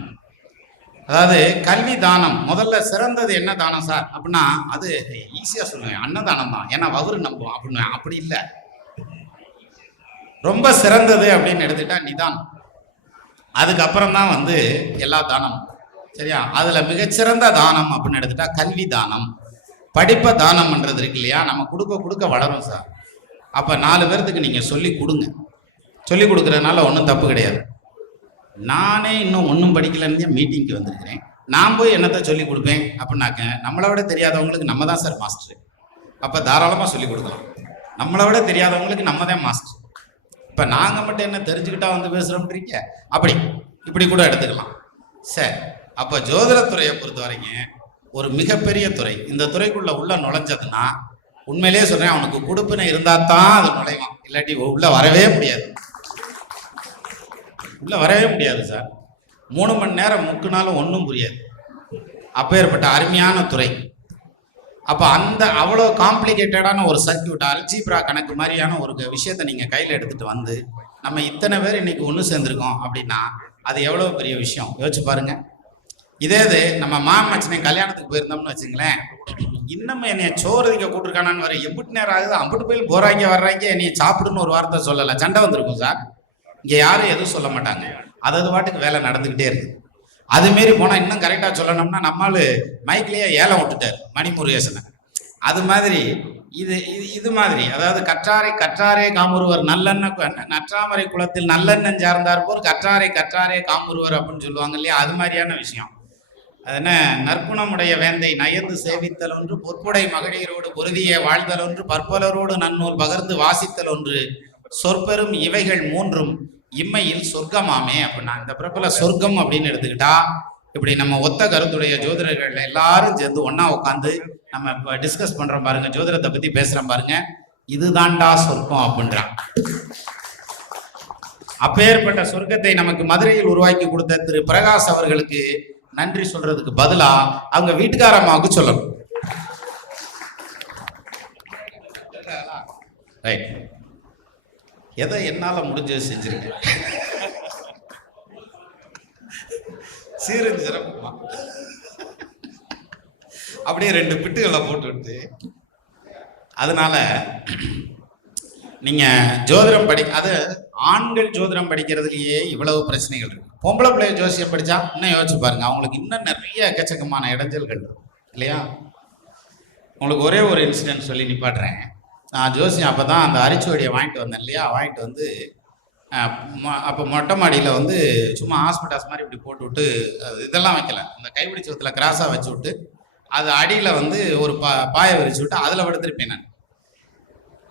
அதாவது கல்வி தானம் முதல்ல சிறந்தது என்ன தானம் சார் அப்படின்னா, அது ஈஸியா சொல்லுவேன், அன்னதானம் தான். ஏன்னா வகுறு நம்புவோம் அப்படின்னு. அப்படி இல்லை, ரொம்ப சிறந்தது அப்படின்னு எடுத்துக்கிட்டா நிதானம். அதுக்கப்புறம் தான் எல்லா தானம். சரியா? அதுல மிகச்சிறந்த தானம் அப்படின்னு எடுத்துட்டா கல்வி தானம். படிப்பை தானம் பண்றது இருக்கு இல்லையா, நம்ம கொடுக்க வளரும் சார். அப்ப 4 பேர்த்துக்கு நீங்க சொல்லி கொடுங்க. சொல்லி கொடுக்கறதுனால ஒன்றும் தப்பு கிடையாது. நானே இன்னும் ஒன்றும் படிக்கலன்னு மீட்டிங்க்கு வந்திருக்கிறேன். நான் போய் என்னத்தை சொல்லி கொடுப்பேன் அப்படின்னாக்க, நம்மளை விட தெரியாதவங்களுக்கு நம்ம தான் சார் மாஸ்டர். அப்போ தாராளமாக சொல்லி கொடுக்கலாம். நம்மளை விட தெரியாதவங்களுக்கு நம்ம தான் மாஸ்டர். இப்போ நாங்கள் மட்டும் என்ன தெரிஞ்சுக்கிட்டா பேசுகிறோம்ன்றீங்க, அப்படி இப்படி கூட எடுத்துக்கலாம். சரி, அப்போ ஜோதிடத்துறையை பொறுத்த வரைக்கும் ஒரு மிகப்பெரிய துறை. இந்த துறைக்குள்ள உள்ள நுழைஞ்சதுன்னா உண்மையிலேயே சொல்கிறேன், அவனுக்கு கொடுப்புன்னு இருந்தால் தான் அது நுழைவான், இல்லாட்டி உள்ள வரவே முடியாது. உள்ள வரவே முடியாது சார். 3 மணி நேரம் முக்குனாலும் ஒன்றும் புரியாது. அப்பேற்பட்ட அருமையான துறை. அப்போ அவ்வளோ காம்ப்ளிகேட்டடான ஒரு சர்க்கியூட், அல்ஜீப்ரா கணக்கு மாதிரியான ஒரு விஷயத்தை நீங்கள் கையில் எடுத்துகிட்டு நம்ம இத்தனை பேர் இன்னைக்கு ஒன்று சேர்ந்துருக்கோம் அப்படின்னா அது எவ்வளோ பெரிய விஷயம் யோசிச்சு பாருங்க. இதே இது நம்ம மாமச்சனை கல்யாணத்துக்கு போயிருந்தோம்னு வச்சுங்களேன், இன்னமும் என்னைய சோறுதிக்க கூட்டிருக்கானான்னு வர எம்பிட்டு நேரம் ஆகுது, அம்பிட்டு போய் போறாங்க வர்றாங்க, என்னைய சாப்பிடுன்னு ஒரு வார்த்தை சொல்லலை, சண்டை வந்திருக்கும் சார். இங்கே யாரும் எதுவும் சொல்ல மாட்டாங்க, அது பாட்டுக்கு வேலை நடந்துக்கிட்டே இருக்கு. அதுமாரி போனால் இன்னும் கரெக்டாக சொல்லணும்னா நம்மால் மைக்லேயே ஏலம் விட்டுட்டார் மணிமுருகேசனை. அது மாதிரி இது மாதிரி, அதாவது கற்றாரை காமுருவர் நற்றாமரை குளத்தில் நல்லெண்ணம் சார்ந்தார் போர் கற்றாரை காமுருவர் அப்படின்னு சொல்லுவாங்க இல்லையா, அது மாதிரியான விஷயம். அது என்ன, நற்குணமுடைய வேந்தை நயந்து சேவித்தல் ஒன்று, பொற்புடை மகளிரோடு பொருதிய வாழ்தல் ஒன்று, பற்பலரோடு நன்னூல் பகர்ந்து வாசித்தல் ஒன்று, சொற்பெரும் இவைகள் 3 இம்மையில் சொர்க்கமாமே அப்படின்னா. இந்த பிறப்புல சொர்க்கம் அப்படின்னு எடுத்துக்கிட்டா, இப்படி நம்ம ஒத்த கருத்துடைய ஜோதிடர்கள் எல்லாரும் சேர்ந்து ஒன்னா உட்காந்து நம்ம இப்ப டிஸ்கஸ் பண்றோம் பாருங்க, ஜோதிடத்தை பத்தி பேசுறோம் பாருங்க, இதுதான்டா சொர்க்கம் அப்படின்றான். அப்பேற்பட்ட சொர்க்கத்தை நமக்கு மதுரையில் உருவாக்கி கொடுத்த திரு பிரகாஷ் அவர்களுக்கு நன்றி சொல்றதுக்கு பதிலா அவங்க வீட்டுக்காரம்மாவுக்கு சொல்லணும். ரைட், எதை என்னால முடிஞ்சது செஞ்சிருக்கேன். சீரன் சிறப்புமா அப்படியே 2 பிட்டுகளை போட்டு விட்டு, அதனால நீங்க ஜோதிடம் அது ஆண்கள் ஜோதிடம் படிக்கிறதுலயே இவ்வளவு பிரச்சனைகள் இருக்கு. பொம்பளை பிள்ளைய ஜோசியம் படிச்சா இன்னும் யோசிச்சு பாருங்க, அவங்களுக்கு இன்னும் நிறைய எக்கச்சக்கமான இடைஞ்சல்கள் இருக்கு இல்லையா. உங்களுக்கு ஒரே ஒரு இன்சிடென்ட் சொல்லி நிப்பாட்டுறேன். நான் ஜோசியம் அப்போ தான் அந்த அரிச்சுவடியை வாங்கிட்டு வந்தேன் இல்லையா, வாங்கிட்டு அப்போ மொட்டை மாடியில் சும்மா ஹாஸ்பிட்டால்ஸ் மாதிரி இப்படி போட்டு விட்டு இதெல்லாம் வைக்கல, இந்த கைப்பிடிச்சத்தில் கிராஸாக வச்சு விட்டு அது அடியில் ஒரு பாயை விரிச்சு விட்டு அதில் படுத்திருப்பேன்.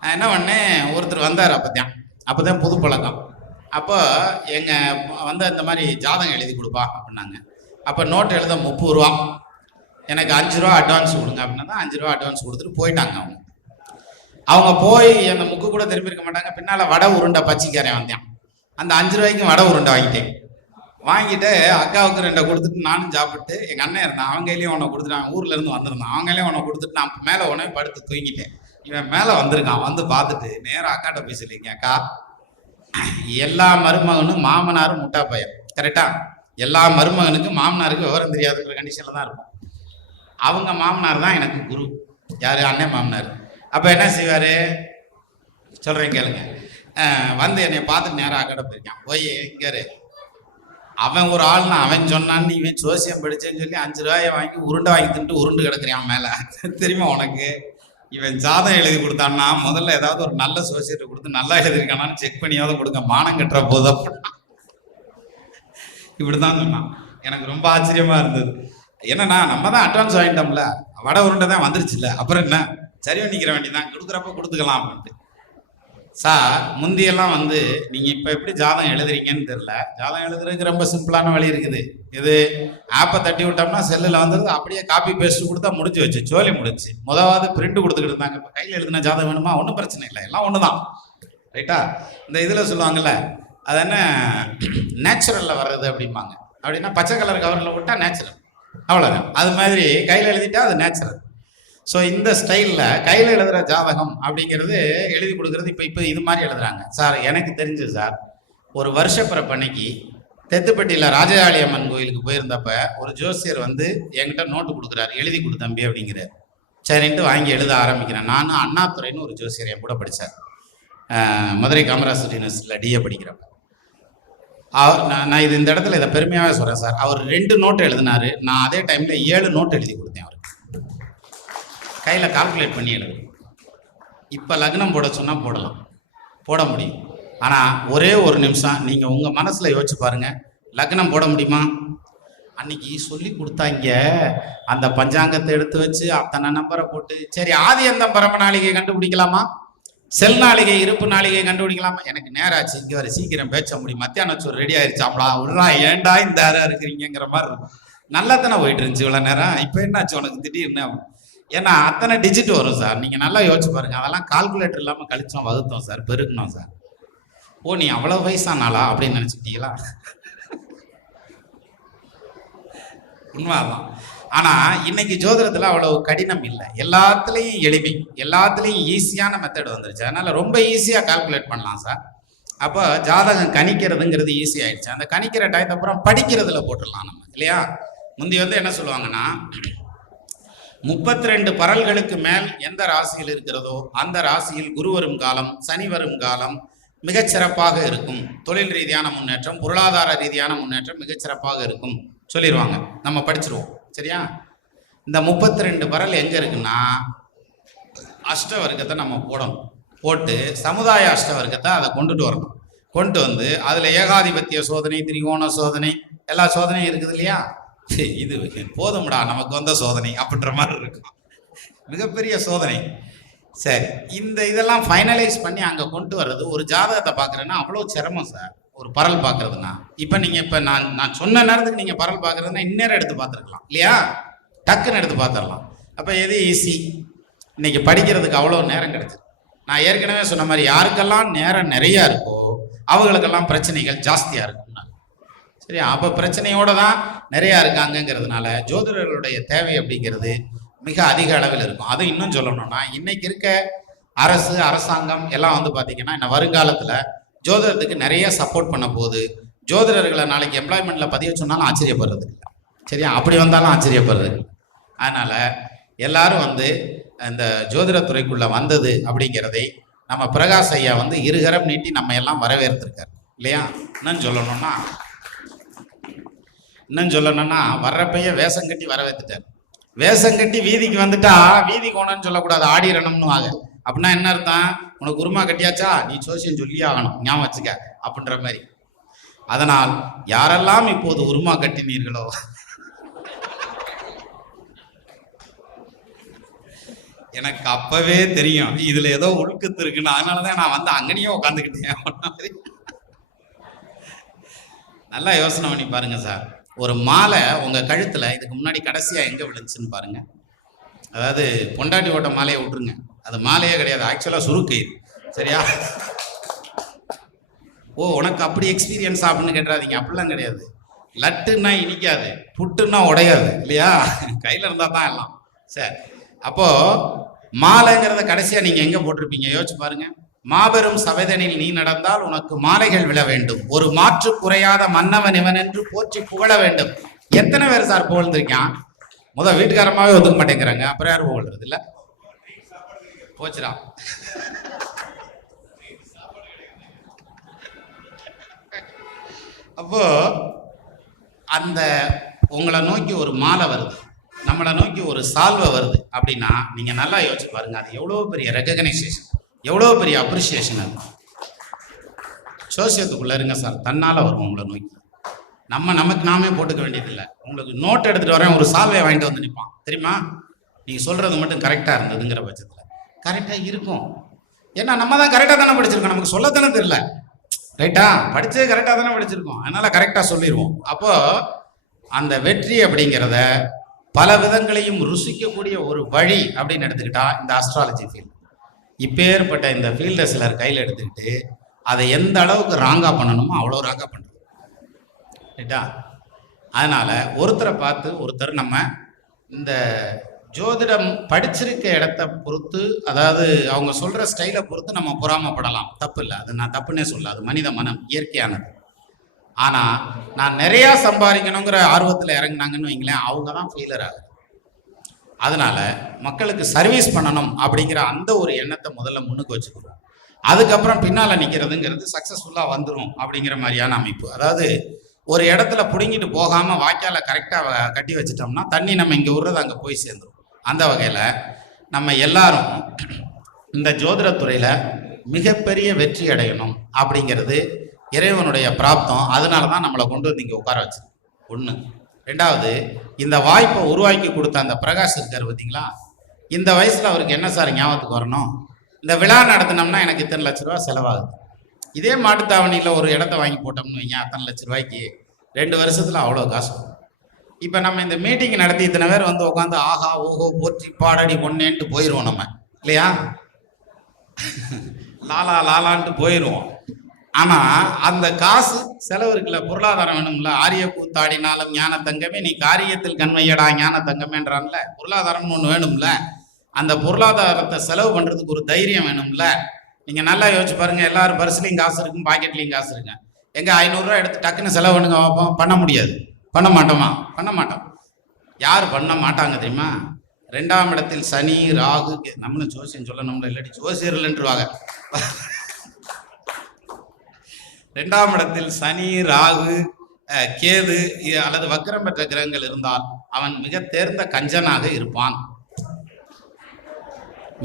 நான் என்ன பண்ணேன், ஒருத்தர் வந்தார் அப்போதான் புது பழக்கம். அப்போ எங்கள் இந்த மாதிரி ஜாதகம் எழுதி கொடுப்பா அப்படின்னாங்க. அப்போ நோட்டு எழுத 30 ரூபா, எனக்கு 5 ரூபா அட்வான்ஸ் கொடுங்க அப்படின்னா தான் 5 ரூபா அட்வான்ஸ் கொடுத்துட்டு போயிட்டாங்க. அவங்க போய் அந்த முக்கு கூட திரும்பி இருக்க மாட்டாங்க. பின்னால் வடை உருண்டை பச்சிக்காரன் வந்தேன், அந்த 5 ரூபாய்க்கும் வடை உருண்டை வாங்கிட்டு அக்காவுக்கு 2 கொடுத்துட்டு நானும் சாப்பிட்டு, எங்கள் அண்ணன் இருந்தான் அவங்க கையிலையும் ஒன்று கொடுத்துட்டான், ஊர்ல இருந்து வந்திருந்தான் அவங்க கையிலையும் ஒன்று கொடுத்துட்டு நான் மேலே உடனே படுத்து தூங்கிட்டேன். இவன் மேலே வந்திருக்கான், பார்த்துட்டு நேராக அக்காட்ட போய் சொல்லிங்க, அக்கா எல்லா மருமகனும் மாமனாரும் முட்டா பையன், கரெக்டா? எல்லா மருமகனுக்கும் மாமனாருக்கு விவரம் தெரியாதுன்ற கண்டிஷன்ல தான் இருக்கும். அவங்க மாமனார் தான் எனக்கு குரு. யாரு? அண்ணன் மாமனார். அப்ப என்ன செய்வாரு? சொல்றேன் கேளுங்க. வந்து என்னை பார்த்துட்டு நேரம் அக்கடை போயிருக்கான். போய் இங்காரு, அவன் ஒரு ஆள்னா அவன் சொன்னான்னு இவன் ஜோசியம் படிச்சேன்னு சொல்லி 5 ரூபாயை வாங்கி உருண்டை வாங்கி தின்ட்டு உருண்டு கிடக்குறான் மேல. தெரியுமா உனக்கு? இவன் ஜாதகம் எழுதி கொடுத்தான்னா முதல்ல ஏதாவது ஒரு நல்ல சோசியத்தை கொடுத்து நல்லா எழுதிருக்கானான்னு செக் பண்ணியாவது கொடுங்க, மானம் கட்டுற போதும். இப்படிதான் சொன்னான். எனக்கு ரொம்ப ஆச்சரியமா இருந்தது. என்னன்னா நம்ம தான் அட்வான்ஸ் வாங்கிட்டோம்ல, வடை உருண்டை தான் வந்துருச்சுல்ல, அப்புறம் என்ன சரி பண்ணிக்கிற வேண்டியதான், கொடுக்குறப்ப கொடுத்துக்கலாம் அப்படின்ட்டு. சார் முந்தியெல்லாம் வந்து நீங்க இப்ப எப்படி ஜாதகம் எழுதுறீங்கன்னு தெரியல. ஜாதகம் எழுதுறதுக்கு ரொம்ப சிம்பிளான வழி இருக்குது. இது ஆப்பை தட்டி விட்டோம்னா செல்லில் வந்துடுது, அப்படியே காப்பி பேஸ்ட் கொடுத்தா முடிஞ்சு வச்சு சோலி முடிச்சு. முதலாவது பிரிண்ட் கொடுத்துக்கிட்டு இருந்தாங்க. இப்போ கையில் எழுதின ஜாதகம் வேணுமா? ஒன்றும் பிரச்சனை இல்லை, எல்லாம் ஒன்று தான், ரைட்டா? இந்த இதில் சொல்லுவாங்கல்ல, அது என்ன நேச்சுரலில் வர்றது அப்படிம்பாங்க. அப்படின்னா பச்சை கலர் கவரில் விட்டால் நேச்சுரல், அவ்வளோதான். அது மாதிரி கையில் எழுதிட்டா அது நேச்சுரல். ஸோ இந்த ஸ்டைலில் கையில் எழுதுகிற ஜாதகம் அப்படிங்கிறது எழுதி கொடுக்குறது இப்போ இது மாதிரி எழுதுறாங்க. சார் எனக்கு தெரிஞ்சு சார், ஒரு வருஷப்பிறப்பு அன்னைக்கு தெத்துப்பட்டியில் ராஜகாளி அம்மன் கோயிலுக்கு போயிருந்தப்ப ஒரு ஜோசியர் வந்து என்கிட்ட நோட்டு கொடுக்குறாரு, எழுதி கொடு தம்பி அப்படிங்கிறார். சரின்ட்டு வாங்கி எழுத ஆரம்பிக்கிறேன். நானும் அண்ணாதுரைன்னு ஒரு ஜோசியர் என் கூட படித்தார், மதுரை காமராஜர் யூனிவர்சிட்டியில் டிஏ படிக்கிறப்ப. அவர் நான் இது இந்த இடத்துல இதை பெருமையாகவே சொல்கிறேன் சார். அவர் 2 நோட்டு எழுதினாரு, நான் அதே டைமில் 7 நோட்டு எழுதி கொடுத்தேன் அவருக்கு. கையில் கால்குலேட் பண்ணி எழுது. இப்போ லக்னம் போட சொன்னால் போடலாம், போட முடியும். ஆனால் ஒரே ஒரு நிமிஷம் நீங்கள் உங்கள் மனசில் யோசிச்சு பாருங்கள், லக்னம் போட முடியுமா? அன்னைக்கு சொல்லி கொடுத்தாங்க அந்த பஞ்சாங்கத்தை எடுத்து வச்சு அத்தனை நம்பரை போட்டு, சரி ஆதி அந்த பரம நாளிகை கண்டுபிடிக்கலாமா, செல் நாளிகை இருப்பு நாளிகை கண்டுபிடிக்கலாமா? எனக்கு நேராச்சு, இங்கே வர சீக்கிரம் பேச்ச முடியும், மத்தியானம் சோறு ரெடி ஆயிடுச்சாங்களா, விட்றா ஏண்டா இந்த ஆரா இருக்கிறீங்கிற மாதிரி இருக்கும். நல்லா தானே போயிட்டு இருந்துச்சு இவ்வளோ நேரம், இப்போ என்னாச்சு உனக்கு திடீர்னு? ஏன்னா அத்தனை டிஜிட் வரும் சார், நீங்கள் நல்லா யோசிச்சு பாருங்க. அதெல்லாம் கால்குலேட்டர் இல்லாமல் கழிச்சோம், வகுத்தோம் சார், பெருக்கணும் சார். ஓ நீ அவ்வளோ வயசானாலா அப்படின்னு நினச்சிக்கிட்டீங்களா? உண்மைதான். ஆனால் இன்னைக்கு ஜோதிடத்தில் அவ்வளவு கடினம் இல்லை, எல்லாத்துலேயும் எளிமை, எல்லாத்துலேயும் ஈஸியான மெத்தட் வந்துருச்சு. அதனால் ரொம்ப ஈஸியாக கால்குலேட் பண்ணலாம் சார். அப்போ ஜாதகம் கணிக்கிறதுங்கிறது ஈஸி ஆயிடுச்சு. அந்த கணிக்கிற டயத்தை அப்புறம் படிக்கிறதுல போட்டுடலாம் நம்ம, இல்லையா? முந்தி வந்து என்ன சொல்லுவாங்கன்னா, 32 பரல்களுக்கு மேல் எந்த ராசியில் இருக்கிறதோ அந்த ராசியில் குரு வரும் காலம், சனி வரும் காலம் மிகச்சிறப்பாக இருக்கும். தொழில் ரீதியான முன்னேற்றம், பொருளாதார ரீதியான முன்னேற்றம் மிகச்சிறப்பாக இருக்கும் சொல்லிடுவாங்க. நம்ம படிச்சிருவோம், சரியா? இந்த 32 பரல் எங்க இருக்குன்னா அஷ்ட வர்க்கத்தை நம்ம போடணும். போட்டு சமுதாய அஷ்ட வர்க்கத்தை அதை கொண்டுட்டு வரணும். கொண்டு வந்து அதில் ஏகாதிபத்திய சோதனை, திரிகோண சோதனை, எல்லா சோதனையும் இருக்குது இல்லையா? இது போதும்டா நமக்கு வந்த சோதனை அப்படின்ற மாதிரி இருக்கும், மிகப்பெரிய சோதனை. சரி, இந்த இதெல்லாம் ஃபைனலைஸ் பண்ணி அங்கே கொண்டு வர்றது. ஒரு ஜாதகத்தை பார்க்குறேன்னா அவ்வளோ சிரமம் சார், ஒரு பரல் பார்க்குறதுனா. இப்போ நீங்கள் இப்போ நான் சொன்ன நேரத்துக்கு நீங்கள் பரல் பார்க்குறதுனா இந்நேரம் எடுத்து பார்த்துருக்கலாம் இல்லையா? டக்குன்னு எடுத்து பார்த்துடலாம். அப்போ எது ஈஸி? இன்னைக்கு படிக்கிறதுக்கு அவ்வளோ நேரம் கிடைச்சிது. நான் ஏற்கனவே சொன்ன மாதிரி யாருக்கெல்லாம் நேரம் நிறையா இருக்கோ அவங்களுக்கெல்லாம் பிரச்சனைகள் ஜாஸ்தியாக இருக்கும். சரி, அப்போ பிரச்சனையோடு தான் நிறையா இருக்காங்கங்கிறதுனால ஜோதிடர்களுடைய தேவை அப்படிங்கிறது மிக அதிக அளவில் இருக்கும். அது இன்னும் சொல்லணும்னா இன்னைக்கு இருக்க அரசாங்கம் எல்லாம் வந்து பார்த்தீங்கன்னா இன்னும் வருங்காலத்தில் ஜோதிடத்துக்கு நிறைய சப்போர்ட் பண்ண போகுது. ஜோதிடர்களை நாளைக்கு எம்ப்ளாய்மெண்ட்டில் பதிய சொன்னாலும் ஆச்சரியப்படுறது இல்லை, சரியா? அப்படி வந்தாலும் ஆச்சரியப்படுறது இல்லை. அதனால் எல்லாரும் வந்து இந்த ஜோதிடத்துறைக்குள்ளே வந்தது அப்படிங்கிறதை நம்ம பிரகாஷ் ஐயா வந்து இருகரம் நீட்டி நம்ம எல்லாம் வரவேற்றிருக்காரு இல்லையா? இன்னும் சொல்லணும்னா வர்றப்பைய வேஷம் கட்டி வரவேற்றுட்டார். வேஷம் கட்டி வீதிக்கு வந்துட்டா வீதி கோணம்னு சொல்லக்கூடாது, ஆடிரணும்னு ஆக. அப்படின்னா என்ன அர்த்தம்? உனக்கு உருமா கட்டியாச்சா, நீ சோசியம் சொல்லி ஆகணும், ஞாபகம் வச்சுக்க அப்படின்ற மாதிரி. அதனால் யாரெல்லாம் இப்போது உருமா கட்டினீர்களோ எனக்கு அப்பவே தெரியும் இதுல ஏதோ ஒழுக்கத்து இருக்குன்னு. அதனாலதான் நான் வந்து அங்கனையும் உட்காந்துக்கிட்டேன். நல்லா யோசனை பண்ணி பாருங்க சார். ஒரு மாலை உங்க கழுத்துல இதுக்கு முன்னாடி கடைசியா எங்க விழுந்துச்சுன்னு பாருங்க. அதாவது பொண்டாட்டி ஓட்ட மாலையை விட்டுருங்க, அது மாலையே கிடையாது, ஆக்சுவலா சுருக்கயிறு, சரியா? ஓ உனக்கு அப்படி எக்ஸ்பீரியன்ஸ் அப்படின்னு கேட்டுறாதீங்க, அப்படிலாம் கிடையாது. லட்டுன்னா இனிக்காது, புட்டுன்னா உடையாது இல்லையா? கையில இருந்தா தான் எல்லாம். சரி, அப்போ மாலைங்கிறத கடைசியா நீங்க எங்க போட்டிருப்பீங்க யோசிச்சு பாருங்க. மாபெரும் சபைதனில் நீ நடந்தால் உனக்கு மாலைகள் விழ வேண்டும். ஒரு மாற்று குறையாத மன்னவன் இவன் என்று போற்றி புகழ வேண்டும். எத்தனை பேர் சார் புகழ்ந்திருக்கான்? வீட்டுக்காரமாவே ஒத்துக்க மாட்டேங்கிறாங்க, அப்புறம் யாரும் புகழ்றது இல்ல? போச்சுடா. அப்போ அந்த உங்களை நோக்கி ஒரு மாலை வருது, நம்மளை நோக்கி ஒரு சால்வை வருது அப்படின்னா நீங்க நல்லா யோசிச்சு பாருங்க, அது எவ்வளவு பெரிய ரெகக்னைசேஷன், எவ்வளவு பெரிய அப்ரிசியேஷன். அது சோசியத்துக்குள்ள இருங்க சார், தன்னால வரும் உங்களை நோக்கி. நமக்கு நாமே போட்டுக்க வேண்டியதில்லை. உங்களுக்கு நோட் எடுத்துட்டு வரேன், ஒரு சால்வையை வாங்கிட்டு வந்து நிற்பான் தெரியுமா? நீங்க சொல்றது மட்டும் கரெக்டா இருந்ததுங்கிற பட்சத்துல கரெக்டா இருக்கும். ஏன்னா நம்ம தான் கரெக்டா தானே படிச்சிருக்கோம், நமக்கு சொல்லத்தானே தெரியல. ரைட்டா? படிச்சது கரெக்டா தானே படிச்சிருக்கோம், அதனால கரெக்டா சொல்லிடுவோம். அப்போ அந்த வெற்றி அப்படிங்கிறத பல விதங்களையும் ருசிக்கக்கூடிய ஒரு வழி அப்படின்னு எடுத்துக்கிட்டா இந்த அஸ்ட்ராலஜி ஃபீல்டு. இப்பேற்பட்ட இந்த ஃபீல்டை சிலர் கையில் எடுத்துக்கிட்டு அதை எந்த அளவுக்கு ராங்கா பண்ணணுமோ அவ்வளோ ராங்கா பண்ணுறது. ரைட்டா? அதனால ஒருத்தரை பார்த்து ஒருத்தர் நம்ம இந்த ஜோதிடம் படிச்சிருக்க இடத்த பொறுத்து, அதாவது அவங்க சொல்ற ஸ்டைலை பொறுத்து நம்ம பொறாமப்படலாம், தப்பு இல்லை. அது நான் தப்புன்னே சொல்ல, அது மனித மனம், இயற்கையானது. ஆனா நான் நிறைய சம்பாதிக்கணுங்கிற ஆர்வத்தில் இறங்கினாங்கன்னு வைங்களேன், அவங்க தான் ஃபெயிலர் ஆகுது. அதனால மக்களுக்கு சர்வீஸ் பண்ணணும் அப்படிங்கிற அந்த ஒரு எண்ணத்தை முதல்ல முன்னுக்கு வச்சுக்கிறோம். அதுக்கப்புறம் பின்னால நிற்கிறதுங்கிறது சக்சஸ்ஃபுல்லா வந்துடும் அப்படிங்கிற மாதிரியான அமைப்பு. அதாவது ஒரு இடத்துல பிடுங்கிட்டு போகாம வாய்க்கால கரெக்டாக கட்டி வச்சிட்டோம்னா தண்ணி நம்ம இங்கே விடுறது அங்கே போய் சேர்ந்துடும். அந்த வகையில் நம்ம எல்லாரும் இந்த ஜோதிடத்துறையில மிகப்பெரிய வெற்றி அடையணும் அப்படிங்கிறது இறைவனுடைய பிராப்தம். அதனால தான் நம்மளை கொண்டு வந்து இங்கே உட்கார வச்சு ஒன்று. ரெண்டாவது, இந்த வாய்ப்பை உருவாக்கி கொடுத்த அந்த பிரகாஷ் இருக்கார் பார்த்தீங்களா, இந்த வயசில் அவருக்கு என்ன சார் ஞாபகத்துக்கு வரணும்? இந்த விழா நடத்தினோம்னா எனக்கு இத்தனை லட்ச ரூபா செலவாகுது. இதே மாட்டுத்தாவணியில் ஒரு இடத்த வாங்கி போட்டோம்னு வைங்க, அத்தனை லட்ச ரூபாய்க்கு 2 வருஷத்தில் அவ்வளோ காசு. இப்போ நம்ம இந்த மீட்டிங் நடத்தி இத்தனை பேர் வந்து உட்காந்து ஆஹா ஓஹோ போற்றி பாடடி ஒன்னேன்ட்டு போயிடுவோம் நம்ம, இல்லையா? லாலா லாலான்ட்டு போயிடுவோம். ஆனால் அந்த காசு செலவு இருக்குல்ல, பொருளாதாரம் வேணும்ல. ஆரிய கூத்தாடினாலும் ஞான தங்கமே நீ காரியத்தில் கண்மையடா ஞான தங்கமேன்றான்ல, பொருளாதாரம்னு ஒன்று வேணும்ல. அந்த பொருளாதாரத்தை செலவு பண்ணுறதுக்கு ஒரு தைரியம் வேணும்ல. நீங்கள் நல்லா யோசிச்சு பாருங்கள், எல்லாரும் பர்ஸ்லையும் காசு இருக்கும், பாக்கெட்லேயும் காசு இருக்கு. எங்கே 500 ரூபா எடுத்து டக்குன்னு செலவு பண்ணுங்க பார்ப்போம். பண்ண முடியாது. பண்ண மாட்டோமா? பண்ண மாட்டோம். யார் பண்ண மாட்டாங்க தெரியுமா? 2ஆம் இடத்தில் சனி ராகு, நம்மளும் ஜோசியம் சொல்லணும்ல, இல்லாட்டி ஜோசியர்கள்ன்றுவாங்க. 2ஆம் இடத்தில் சனி ராகு கேது அல்லது வக்கரம் பெற்ற கிரகங்கள் இருந்தால் அவன் மிக தேர்ந்த கஞ்சனாக இருப்பான்,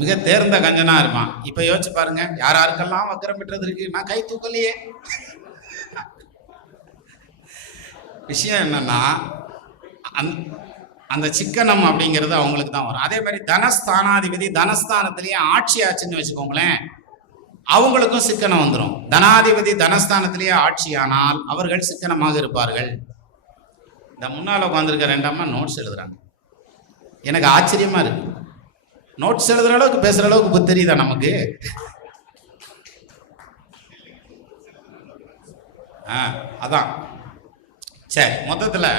மிக தேர்ந்த கஞ்சனா இருப்பான். இப்ப யோசிச்சு பாருங்க, யாருக்கெல்லாம் வக்கரம் பெற்றது இருக்கு, நான் கை தூக்கலையே. விஷயம் என்னன்னா அந்த சிக்கனம் அப்படிங்கிறது அவங்களுக்கு தான் வரும். அதே மாதிரி தனஸ்தானாதிபதி தனஸ்தானத்திலேயே ஆட்சி ஆச்சுன்னு வச்சுக்கோங்களேன், அவங்களுக்கும் சிக்கனம் வந்துடும். தனாதிபதி தனஸ்தானத்திலேயே ஆட்சியானால் அவர்கள் சிக்கனமாக இருப்பார்கள். இந்த முன்னால் உட்காந்துருக்க 2 அம்மா நோட்ஸ் எழுதுறாங்க. எனக்கு ஆச்சரியமா இருக்கு, நோட்ஸ் எழுதுற அளவுக்கு பேசுற அளவுக்கு தெரியுதா நமக்கு? அதான் சரி. மொத்தத்தில்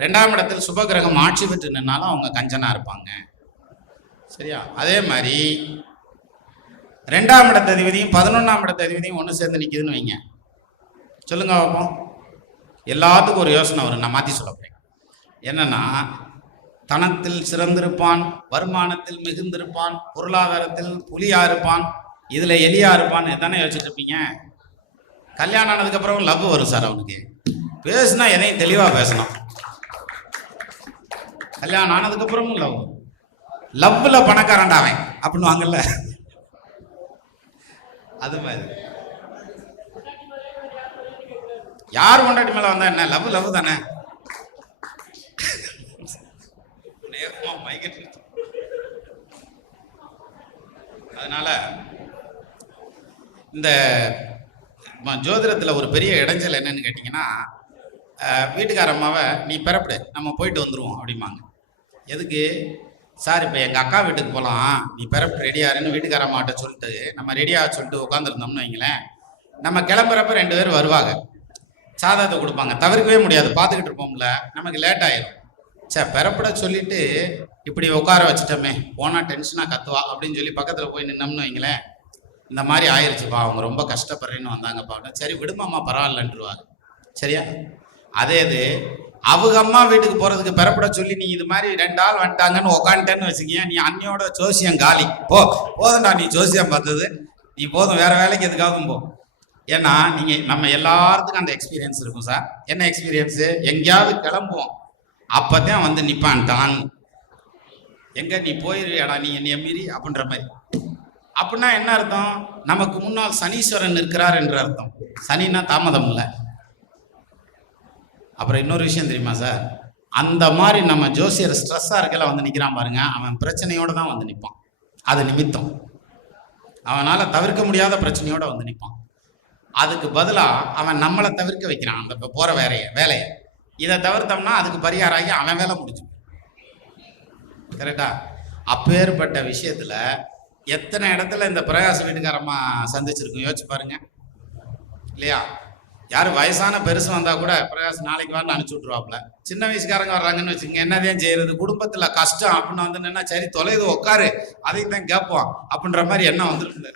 2ஆம் இடத்தில் சுபகிரகம் ஆட்சி பெற்று நின்னாலும் அவங்க கஞ்சனா இருப்பாங்க, சரியா? அதே மாதிரி 2ஆம் இடத்த அதிபதியும் 11ஆம் இடத்த அதிபதியும் ஒன்று சேர்ந்து நிற்குதுன்னு வைங்க, சொல்லுங்க பார்ப்போம். எல்லாத்துக்கும் ஒரு யோசனை வரும், நான் மாற்றி சொல்ல போறேன். என்னன்னா, தனத்தில் சிறந்திருப்பான், வருமானத்தில் மிகுந்திருப்பான், பொருளாதாரத்தில் புலியா இருப்பான், இதுல எலியா இருப்பான், எதானே யோசிச்சுட்டு இருப்பீங்க. கல்யாணம் ஆனதுக்கு அப்புறம் லவ் வரும் சார். அவனுக்கு பேசுனா எதையும் தெளிவா பேசணும். கல்யாணம் ஆனதுக்கு அப்புறமும் லவ், லவ்ல பணக்காரண்டாவன் அப்படின்னு வாங்கல்ல, அது மாதிரி யார் கொண்டாடி மேல வந்தா என்ன, லவ் லவ் தானே. அதனால இந்த ஜோதிடத்தில் ஒரு பெரிய இடைஞ்சல் என்னன்னு கேட்டிங்கன்னா, வீட்டுக்கார அம்மாவை நீ பிறப்படு நம்ம போயிட்டு வந்துடுவோம் அப்படிம்பாங்க. எதுக்கு சார்? இப்போ எங்கள் அக்கா வீட்டுக்கு போகலாம், நீ பிறப்பு ரெடியாருன்னு வீட்டுக்கார அம்மாட்ட சொல்லிட்டு நம்ம ரெடியாக சொல்லிட்டு உட்காந்துருந்தோம்னு வைங்களேன், நம்ம கிளம்புறப்ப 2 பேர் வருவாங்க, சாதத்தை கொடுப்பாங்க, தவிர்க்கவே முடியாது, பார்த்துக்கிட்டு இருப்போம்ல, நமக்கு லேட் ஆயிடும். சார் பிறப்பட சொல்லிட்டு இப்படி உட்கார வச்சுட்டோமே, போனால் டென்ஷனாக கத்துவா அப்படின்னு சொல்லி பக்கத்தில் போய் நின்னோம்னு வைங்களேன், இந்த மாதிரி ஆயிடுச்சுப்பா, அவங்க ரொம்ப கஷ்டப்படுறேன்னு வந்தாங்கப்பா. சரி விடுமாம்மா, பரவாயில்லன்றுவாங்க. சரியா? அதே இது அவங்க அம்மா வீட்டுக்கு போறதுக்கு பெறப்பட சொல்லி நீ இது மாதிரி 2 ஆள் வந்துட்டாங்கன்னு உக்காந்துட்டேன்னு வச்சுக்கிய, நீ அன்னியோட ஜோசியம் காலி. போதும்டா, நீ ஜோசியம் பார்த்தது நீ போதும், வேற வேலைக்கு எதுக்காகவும் போ. ஏன்னா நீங்க நம்ம எல்லாத்துக்கும் அந்த எக்ஸ்பீரியன்ஸ் இருக்கும் சார். என்ன எக்ஸ்பீரியன்ஸு? எங்கேயாவது கிளம்புவோம், அப்பதான் வந்து நிப்பான்ட்டான். எங்க நீ போயிருடா, நீ என்னைய மீறி அப்படின்ற மாதிரி. அப்படின்னா என்ன அர்த்தம்? நமக்கு முன்னால் சனீஸ்வரன் இருக்கிறார் என்று அர்த்தம். சனின்னா தாமதம் இல்லை. அப்புறம் இன்னொரு விஷயம் தெரியுமா சார், அந்த மாதிரி நம்ம ஜோசியர் ஸ்ட்ரெஸ்ஸாக இருக்கல வந்து நிற்கிறான் பாருங்க, அவன் பிரச்சனையோடு தான் வந்து நிற்பான். அது நிமித்தம் அவனால் தவிர்க்க முடியாத பிரச்சனையோடு வந்து நிற்பான். அதுக்கு பதிலாக அவன் நம்மளை தவிர்க்க வைக்கிறான் அந்த போகிற வேலையை. இதை தவிர்த்தோம்னா அதுக்கு பரிகாராகி அவன் வேலை முடிச்சு. கரெக்டா? அப்பேற்பட்ட விஷயத்தில் எத்தனை இடத்துல இந்த பிரகாச வீட்டுக்காரம்மா சந்திச்சிருக்கும் யோசிச்சு பாருங்க, இல்லையா? யாரும் வயசான பெருசு வந்தா கூட பிரகாஷ் நாளைக்கு வரணும் அனுப்பிச்சு விட்ருவாப்புல. சின்ன வயசுக்காரங்க வர்றாங்கன்னு வச்சுக்கோங்க, என்னதான் செய்யறது, குடும்பத்துல கஷ்டம் அப்படின்னு வந்து நின்னா சரி தொலைது உட்காரு, அதையும் தான் கேட்போம் அப்படின்ற மாதிரி என்ன வந்துருக்கு.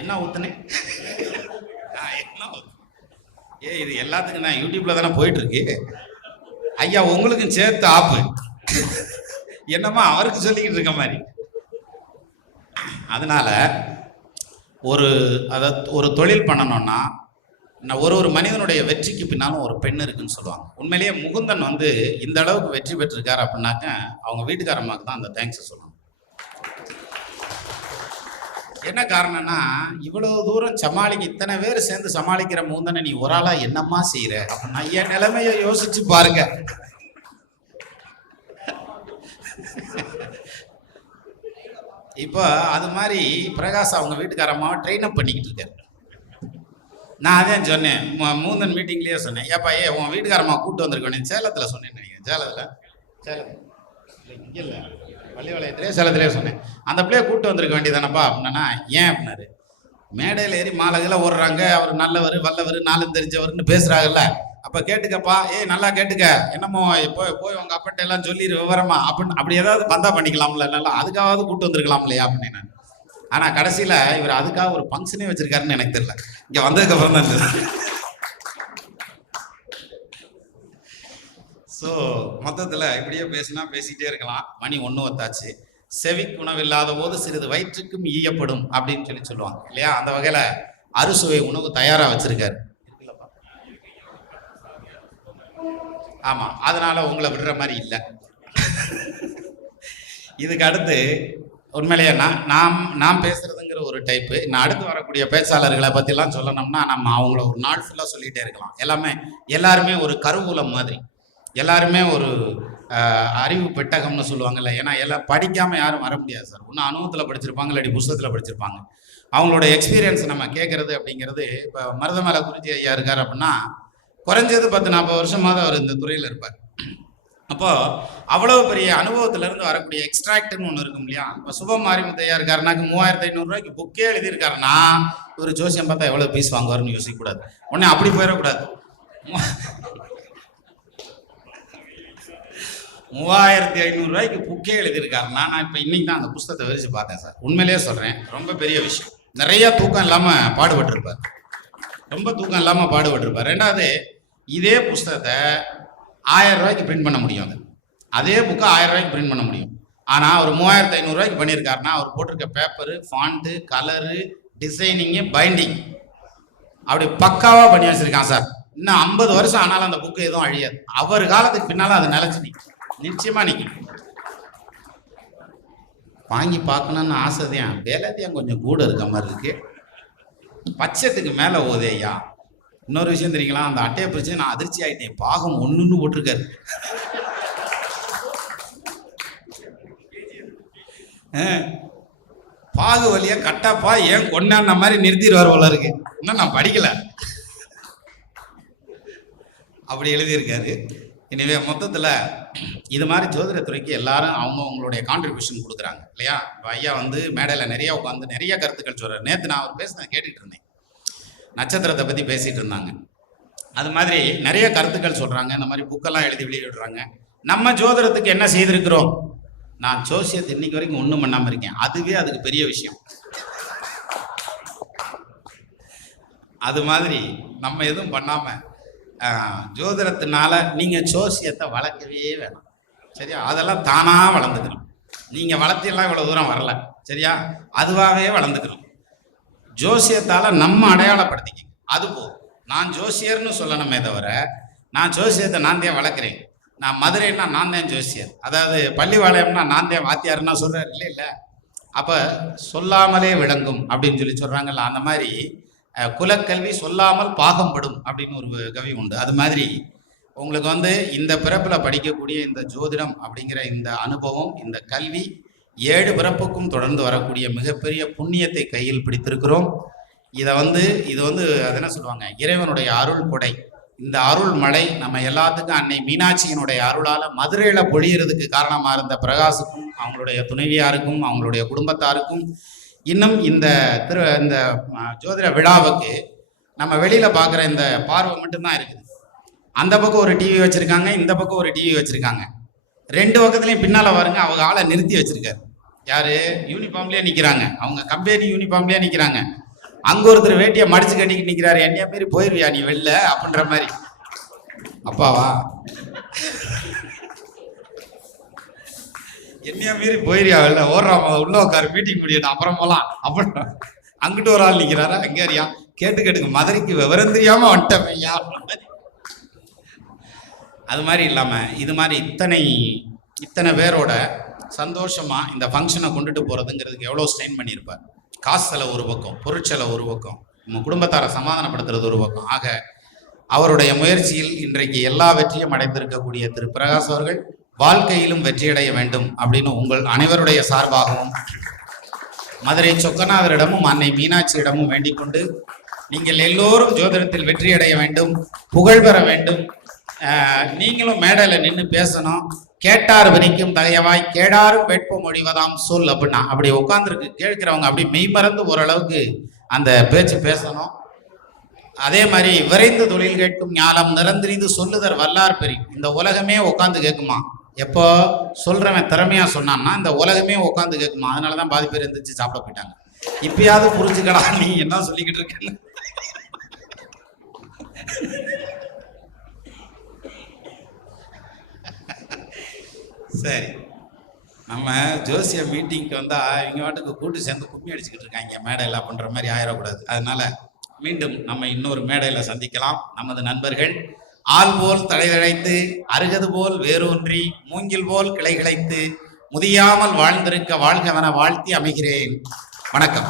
என்ன ஊத்துனேன்? என்ன இது எல்லாத்துக்கும் நான் யூடியூப்ல தானே போயிட்டு இருக்கு. ஐயா உங்களுக்கும் சேர்த்து ஆப்பு என்னமா அவருக்கு சொல்லிக்கிட்டு இருக்க மாதிரி. அதனால ஒரு தொழில் பண்ணணும்னா ஒரு மனிதனுடைய வெற்றிக்கு பின்னாலும் ஒரு பெண் இருக்குன்னு சொல்லுவாங்க. உண்மையிலேயே முகுந்தன் வந்து இந்த அளவுக்கு வெற்றி பெற்றிருக்காரு அப்படின்னாக்க அவங்க வீட்டுக்காரம்மாக்கு தான் அந்த தேங்க்ஸ் சொல்லணும். என்ன காரணம்னா, இவ்வளவு தூரம் சமாளிக்க இத்தனை பேர் சேர்ந்து சமாளிக்கிற முகுந்தனை நீ ஒரு ஆளா என்னம்மா செய்யற அப்படின்னா, என் நிலைமைய யோசிச்சு பாருங்க. இப்போ அது மாதிரி பிரகாஷ் அவங்க வீட்டுக்காரம்மாவை ட்ரெயின் அப் பண்ணிக்கிட்டு இருக்காரு. நான் அதான் சொன்னேன், மூந்தன் மீட்டிங்லேயே சொன்னேன், ஏப்பா உன் வீட்டுக்காரம்மா கூப்பிட்டு வந்திருக்கேன். சேலத்தில் சொன்னேன்னு நினைக்கிறேன். சேலம் இங்கே இல்லை, பள்ளிவாளையத்திலே சேலத்திலே சொன்னேன். அந்த பிள்ளைய கூப்பிட்டு வந்திருக்க வேண்டியதானப்பா அப்படின்னா, ஏன் அப்படின்னாரு, மேடையில் ஏறி மாலைகளை ஓடுறாங்க, அவர் நல்லவர் வல்லவர் நாளும் தெரிஞ்சவர்னு பேசுகிறாங்கல்ல, அப்போ கேட்டுக்கப்பா, நல்லா கேட்டுக்க, என்னமோ போய் உங்கள் அப்பட்ட எல்லாம் சொல்லிடு விவரமா அப்படின்னு அப்படி ஏதாவது பந்தா பண்ணிக்கலாம்ல, நல்லா அதுக்காவது கூப்பிட்டு வந்திருக்கலாம் இல்லையா அப்படின்னு நான். ஆனால் கடைசியில் இவர் அதுக்காக ஒரு ஃபங்க்ஷனே வச்சிருக்காருன்னு எனக்கு தெரியல. இங்கே வந்ததுக்கப்புறம் தான். ஸோ மொத்தத்தில் இப்படியே பேசிகிட்டே இருக்கலாம். மணி 1 வத்தாச்சு. செவிக்கு உணவில்லாத போது சிறிது வயிற்றுக்கும் ஈயப்படும் அப்படின்னு சொல்லுவாங்க இல்லையா? அந்த வகையில் அறுசுவை உணவு தயாராக வச்சிருக்காரு. ஆமாம், அதனால உங்களை விடுற மாதிரி இல்லை. இதுக்கு அடுத்து உண்மையிலேயே நாம் பேசுறதுங்கிற ஒரு டைப்பு. நான் அடுத்து வரக்கூடிய பேச்சாளர்களை பற்றிலாம் சொல்லணும்னா நம்ம அவங்கள ஒரு நாள் ஃபுல்லாக சொல்லிகிட்டே இருக்கலாம். எல்லாருமே ஒரு கருவூலம் மாதிரி, எல்லாருமே ஒரு அறிவு பெட்டகம்னு சொல்லுவாங்கல்ல. ஏன்னா எல்லாம் படிக்காமல் யாரும் வர முடியாது சார். ஒன்று அனுபவத்தில் படிச்சிருப்பாங்க, இல்லாட்டி புஸ்தகத்தில் படிச்சிருப்பாங்க. அவங்களோட எக்ஸ்பீரியன்ஸ் நம்ம கேட்கறது அப்படிங்கிறது. இப்போ மருதமலை குறிச்சி ஐயா இருக்கார் அப்படின்னா குறைஞ்சது 10-40 வருஷமாவது அவர் இந்த துறையில் இருப்பார். அப்போ அவ்வளவு பெரிய அனுபவத்திலிருந்து வரக்கூடிய எக்ஸ்ட்ராக்ட்னு ஒன்று இருக்கும் இல்லையா? இப்போ சுபம் மாரிமுத்தையா இருக்காருனாக்கு 3500 ரூபாய்க்கு புக்கே எழுதியிருக்காருன்னா ஒரு ஜோசியம் பார்த்தா எவ்வளோ பீஸ் வாங்குவாருன்னு யோசிக்கக்கூடாது. உடனே அப்படி போயிடக்கூடாது. 3500 ரூபாய்க்கு புக்கே எழுதியிருக்காருன்னா, நான் இப்போ இன்னைக்கு தான் அந்த புஸ்தகத்தை விரிச்சு பார்த்தேன் சார். உண்மையிலேயே சொல்கிறேன், ரொம்ப பெரிய விஷயம். நிறைய தூக்கம் இல்லாமல் பாடுபட்டிருப்பார். ரொம்ப தூக்கம் இல்லாமல் பாடுபட்டிருப்பார். ரெண்டாவது, இதே புஸ்தகத்தை 1000 ரூபாய்க்கு பிரிண்ட் பண்ண முடியும். அதே புக்கை 1000 ரூபாய்க்கு பிரிண்ட் பண்ண முடியும். ஆனால் அவர் 3500 ரூபாய்க்கு பண்ணியிருக்காருன்னா அவர் போட்டிருக்க paper, font, colour, designing, binding அப்படி பக்காவாக பண்ணி வச்சிருக்கான் சார். இன்னும் 50 வருஷம் ஆனாலும் அந்த புக்கு எதுவும் அழியாது. அவர் காலத்துக்கு பின்னாலும் அது நிலைச்சு நிச்சயமாக நிற்கும். வாங்கி பார்க்கணுன்னு ஆசைதான், வேலைத்தையும் கொஞ்சம் கூட இருக்க மாதிரி இருக்கு. பட்சத்துக்கு மேலே ஓதையா. இன்னொரு விஷயம் தெரியுங்களா, அந்த அட்டையை பிரிச்சு நான் அதிர்ச்சி ஆகிட்டேன். பாகம் 1ன்னு போட்டிருக்காரு. பாகு வழியா கட்டாப்பா ஏன் கொண்டாடின மாதிரி நிறுத்திடுவார் போல இருக்கு. இன்னும் நான் படிக்கல, அப்படி எழுதியிருக்காரு. எனவே மொத்தத்தில் இது மாதிரி ஜோதிடத்துறைக்கு எல்லாரும் அவங்களுடைய கான்ட்ரிபியூஷன் கொடுக்குறாங்க இல்லையா? இப்போ ஐயா வந்து மேடையில் நிறைய உட்காந்து நிறைய கருத்துக்கள் சொல்கிறார். நேற்று நான் அவர் பேசினதை கேட்டுட்டு இருந்தேன். நட்சத்திரத்தை பற்றி பேசிகிட்டு இருந்தாங்க. அது மாதிரி நிறைய கருத்துக்கள் சொல்கிறாங்க. இந்த மாதிரி புக்கெல்லாம் எழுதி வெளியிடுறாங்க. நம்ம ஜோதிடத்துக்கு என்ன செய்திருக்கிறோம்? நான் ஜோசியத்தை இன்னைக்கு வரைக்கும் ஒன்றும் பண்ணாமல் இருக்கேன். அதுவே அதுக்கு பெரிய விஷயம். அது மாதிரி நம்ம எதுவும் பண்ணாம ஜோதிடத்தினால நீங்க ஜோசியத்தை வளர்க்கவே வேணாம். சரியா? அதெல்லாம் தானா வளர்ந்துக்கணும். நீங்க வளர்த்தியெல்லாம் இவ்வளவு தூரம் வரல. சரியா? அதுவாகவே வளர்ந்துக்கணும். ஜோசியத்தால நம்ம அடையாளப்படுத்திக்க அது போதும். நான் ஜோசியர்னு சொல்லணுமே தவிர நான் ஜோசியத்தை நான் தான் வளர்க்குறேன், நான் மதுரைன்னா நான் தான் ஜோசியர், அதாவது பள்ளிவாளையம்னா நான் தான் வாத்தியார்னா சொல்றாரு இல்லை இல்லை. அப்போ சொல்லாமலே விளங்கும் அப்படின்னு சொல்லி சொல்றாங்கல்ல, அந்த மாதிரி குலக்கல்வி சொல்லாமல் பாகம்படும் அப்படின்னு ஒரு கவி உண்டு. அது மாதிரி உங்களுக்கு வந்து இந்த பிறப்பில் படிக்கக்கூடிய இந்த ஜோதிடம் அப்படிங்கிற இந்த அனுபவம், இந்த கல்வி 7 பிறப்புக்கும் தொடர்ந்து வரக்கூடிய மிகப்பெரிய புண்ணியத்தை கையில் பிடித்திருக்கிறோம். இது வந்து அது என்ன சொல்லுவாங்க, இறைவனுடைய அருள் கொடை. இந்த அருள் மழை நம்ம எல்லாத்துக்கும் அன்னை மீனாட்சியினுடைய அருளால் மதுரையில் பொழியறதுக்கு காரணமாக இருந்த பிரகாசுக்கும் அவங்களுடைய துணைவியாருக்கும் அவங்களுடைய குடும்பத்தாருக்கும் இன்னும் இந்த ஜோதிட விழாவுக்கு நம்ம வெளியில் பார்க்குற இந்த பார்வை மட்டும்தான் இருக்குது. அந்த பக்கம் ஒரு டிவி வச்சுருக்காங்க, இந்த பக்கம் ஒரு டிவி வச்சுருக்காங்க. 2 பக்கத்துலையும் பின்னால் பாருங்க, அவங்க ஆளை நிறுத்தி வச்சுருக்காரு. யார்? யூனிஃபார்ம்லேயே நிற்கிறாங்க, அவங்க கம்பெனி யூனிஃபார்ம்லேயே நிற்கிறாங்க. அங்கே ஒருத்தர் வேட்டியை மடிச்சு கட்டிக்கிட்டு நிற்கிறாரு. என்னைய மாரி போயிருவியா நீ வெளில அப்படின்ற மாதிரி. அப்பாவா என்னைய மீறி போயிருவியா வெளில, ஓடுறாமா உள்ள உட்காரு மீட்டிங் முடியணும் அப்புறம் போகலாம் அப்படின்னு அங்கிட்டு ஒரு ஆள் நிற்கிறாரா, அங்கேயா கேட்டுங்க மதுரைக்கு விவரம் தெரியாம வந்துட்டமையா. அது மாதிரி இல்லாமல் இது மாதிரி இத்தனை பேரோட சந்தோஷமா இந்த ஃபங்க்ஷனை கொண்டுட்டு போறதுங்கிறதுக்கு எவ்வளோ ஸ்ட்ரெயின் பண்ணியிருப்பார். காசு செலவு ஒரு பக்கம், பொருட்செலவு ஒரு பக்கம், நம்ம குடும்பத்தாரை சமாதானப்படுத்துறது ஒரு பக்கம். ஆக அவருடைய முயற்சியில் இன்றைக்கு எல்லா வெற்றியும் அடைந்திருக்கக்கூடிய திரு பிரகாஷ் அவர்கள் வாழ்க்கையிலும் வெற்றியடைய வேண்டும் அப்படின்னு உங்கள் அனைவருடைய சார்பாகவும் மதுரை சொக்கநாதரிடமும் அன்னை மீனாட்சியிடமும் வேண்டிக் கொண்டு, நீங்கள் எல்லோரும் ஜோதிடத்தில் வெற்றியடைய வேண்டும், புகழ் பெற வேண்டும். நீங்களும் மேடையில் நின்று பேசணும். கேட்டார் வரைக்கும் தகையவாய் கேடாரும் வேட்பு மொழிவதாம் சொல் அப்படின்னா அப்படி உட்காந்துருக்கு கேட்கிறவங்க அப்படி மெய்மறந்து ஓரளவுக்கு அந்த பேச்சு பேசணும். அதே மாதிரி விரைந்து தொழில் கேட்கும் ஞானம் நிரந்தரிந்து சொல்லுதர் வல்லார் பெரி. இந்த உலகமே உட்காந்து கேட்குமா? எப்போ சொல்றவன் திறமையா சொன்னான்னா இந்த உலகமே உட்காந்து கேட்குமா? அதனாலதான் பாதி பேர் எந்திரிச்சு சாப்பிட போயிட்டாங்க. இப்பயாவது புரிஞ்சுக்கலாம் நீ என்ன சொல்லிக்கிட்டு இருக்க. சரி, நம்ம ஜோசிய மீட்டிங்க்கு வந்தால் இவங்க வாட்டுக்கு கூட்டு சேர்ந்து கும்மி அடிச்சுக்கிட்டு இருக்காங்க மேடையில் அப்படின்ற மாதிரி ஆயிடக்கூடாது. அதனால மீண்டும் நம்ம இன்னொரு மேடையில் சந்திக்கலாம். நமது நண்பர்கள் ஆள் போல் தலைதழைத்து அருகது போல் வேரூன்றி மூங்கில் போல் கிளை கிளைத்து முதியாமல் வாழ்ந்திருக்க வாழ்கவென வாழ்த்தி அமைகிறேன். வணக்கம்.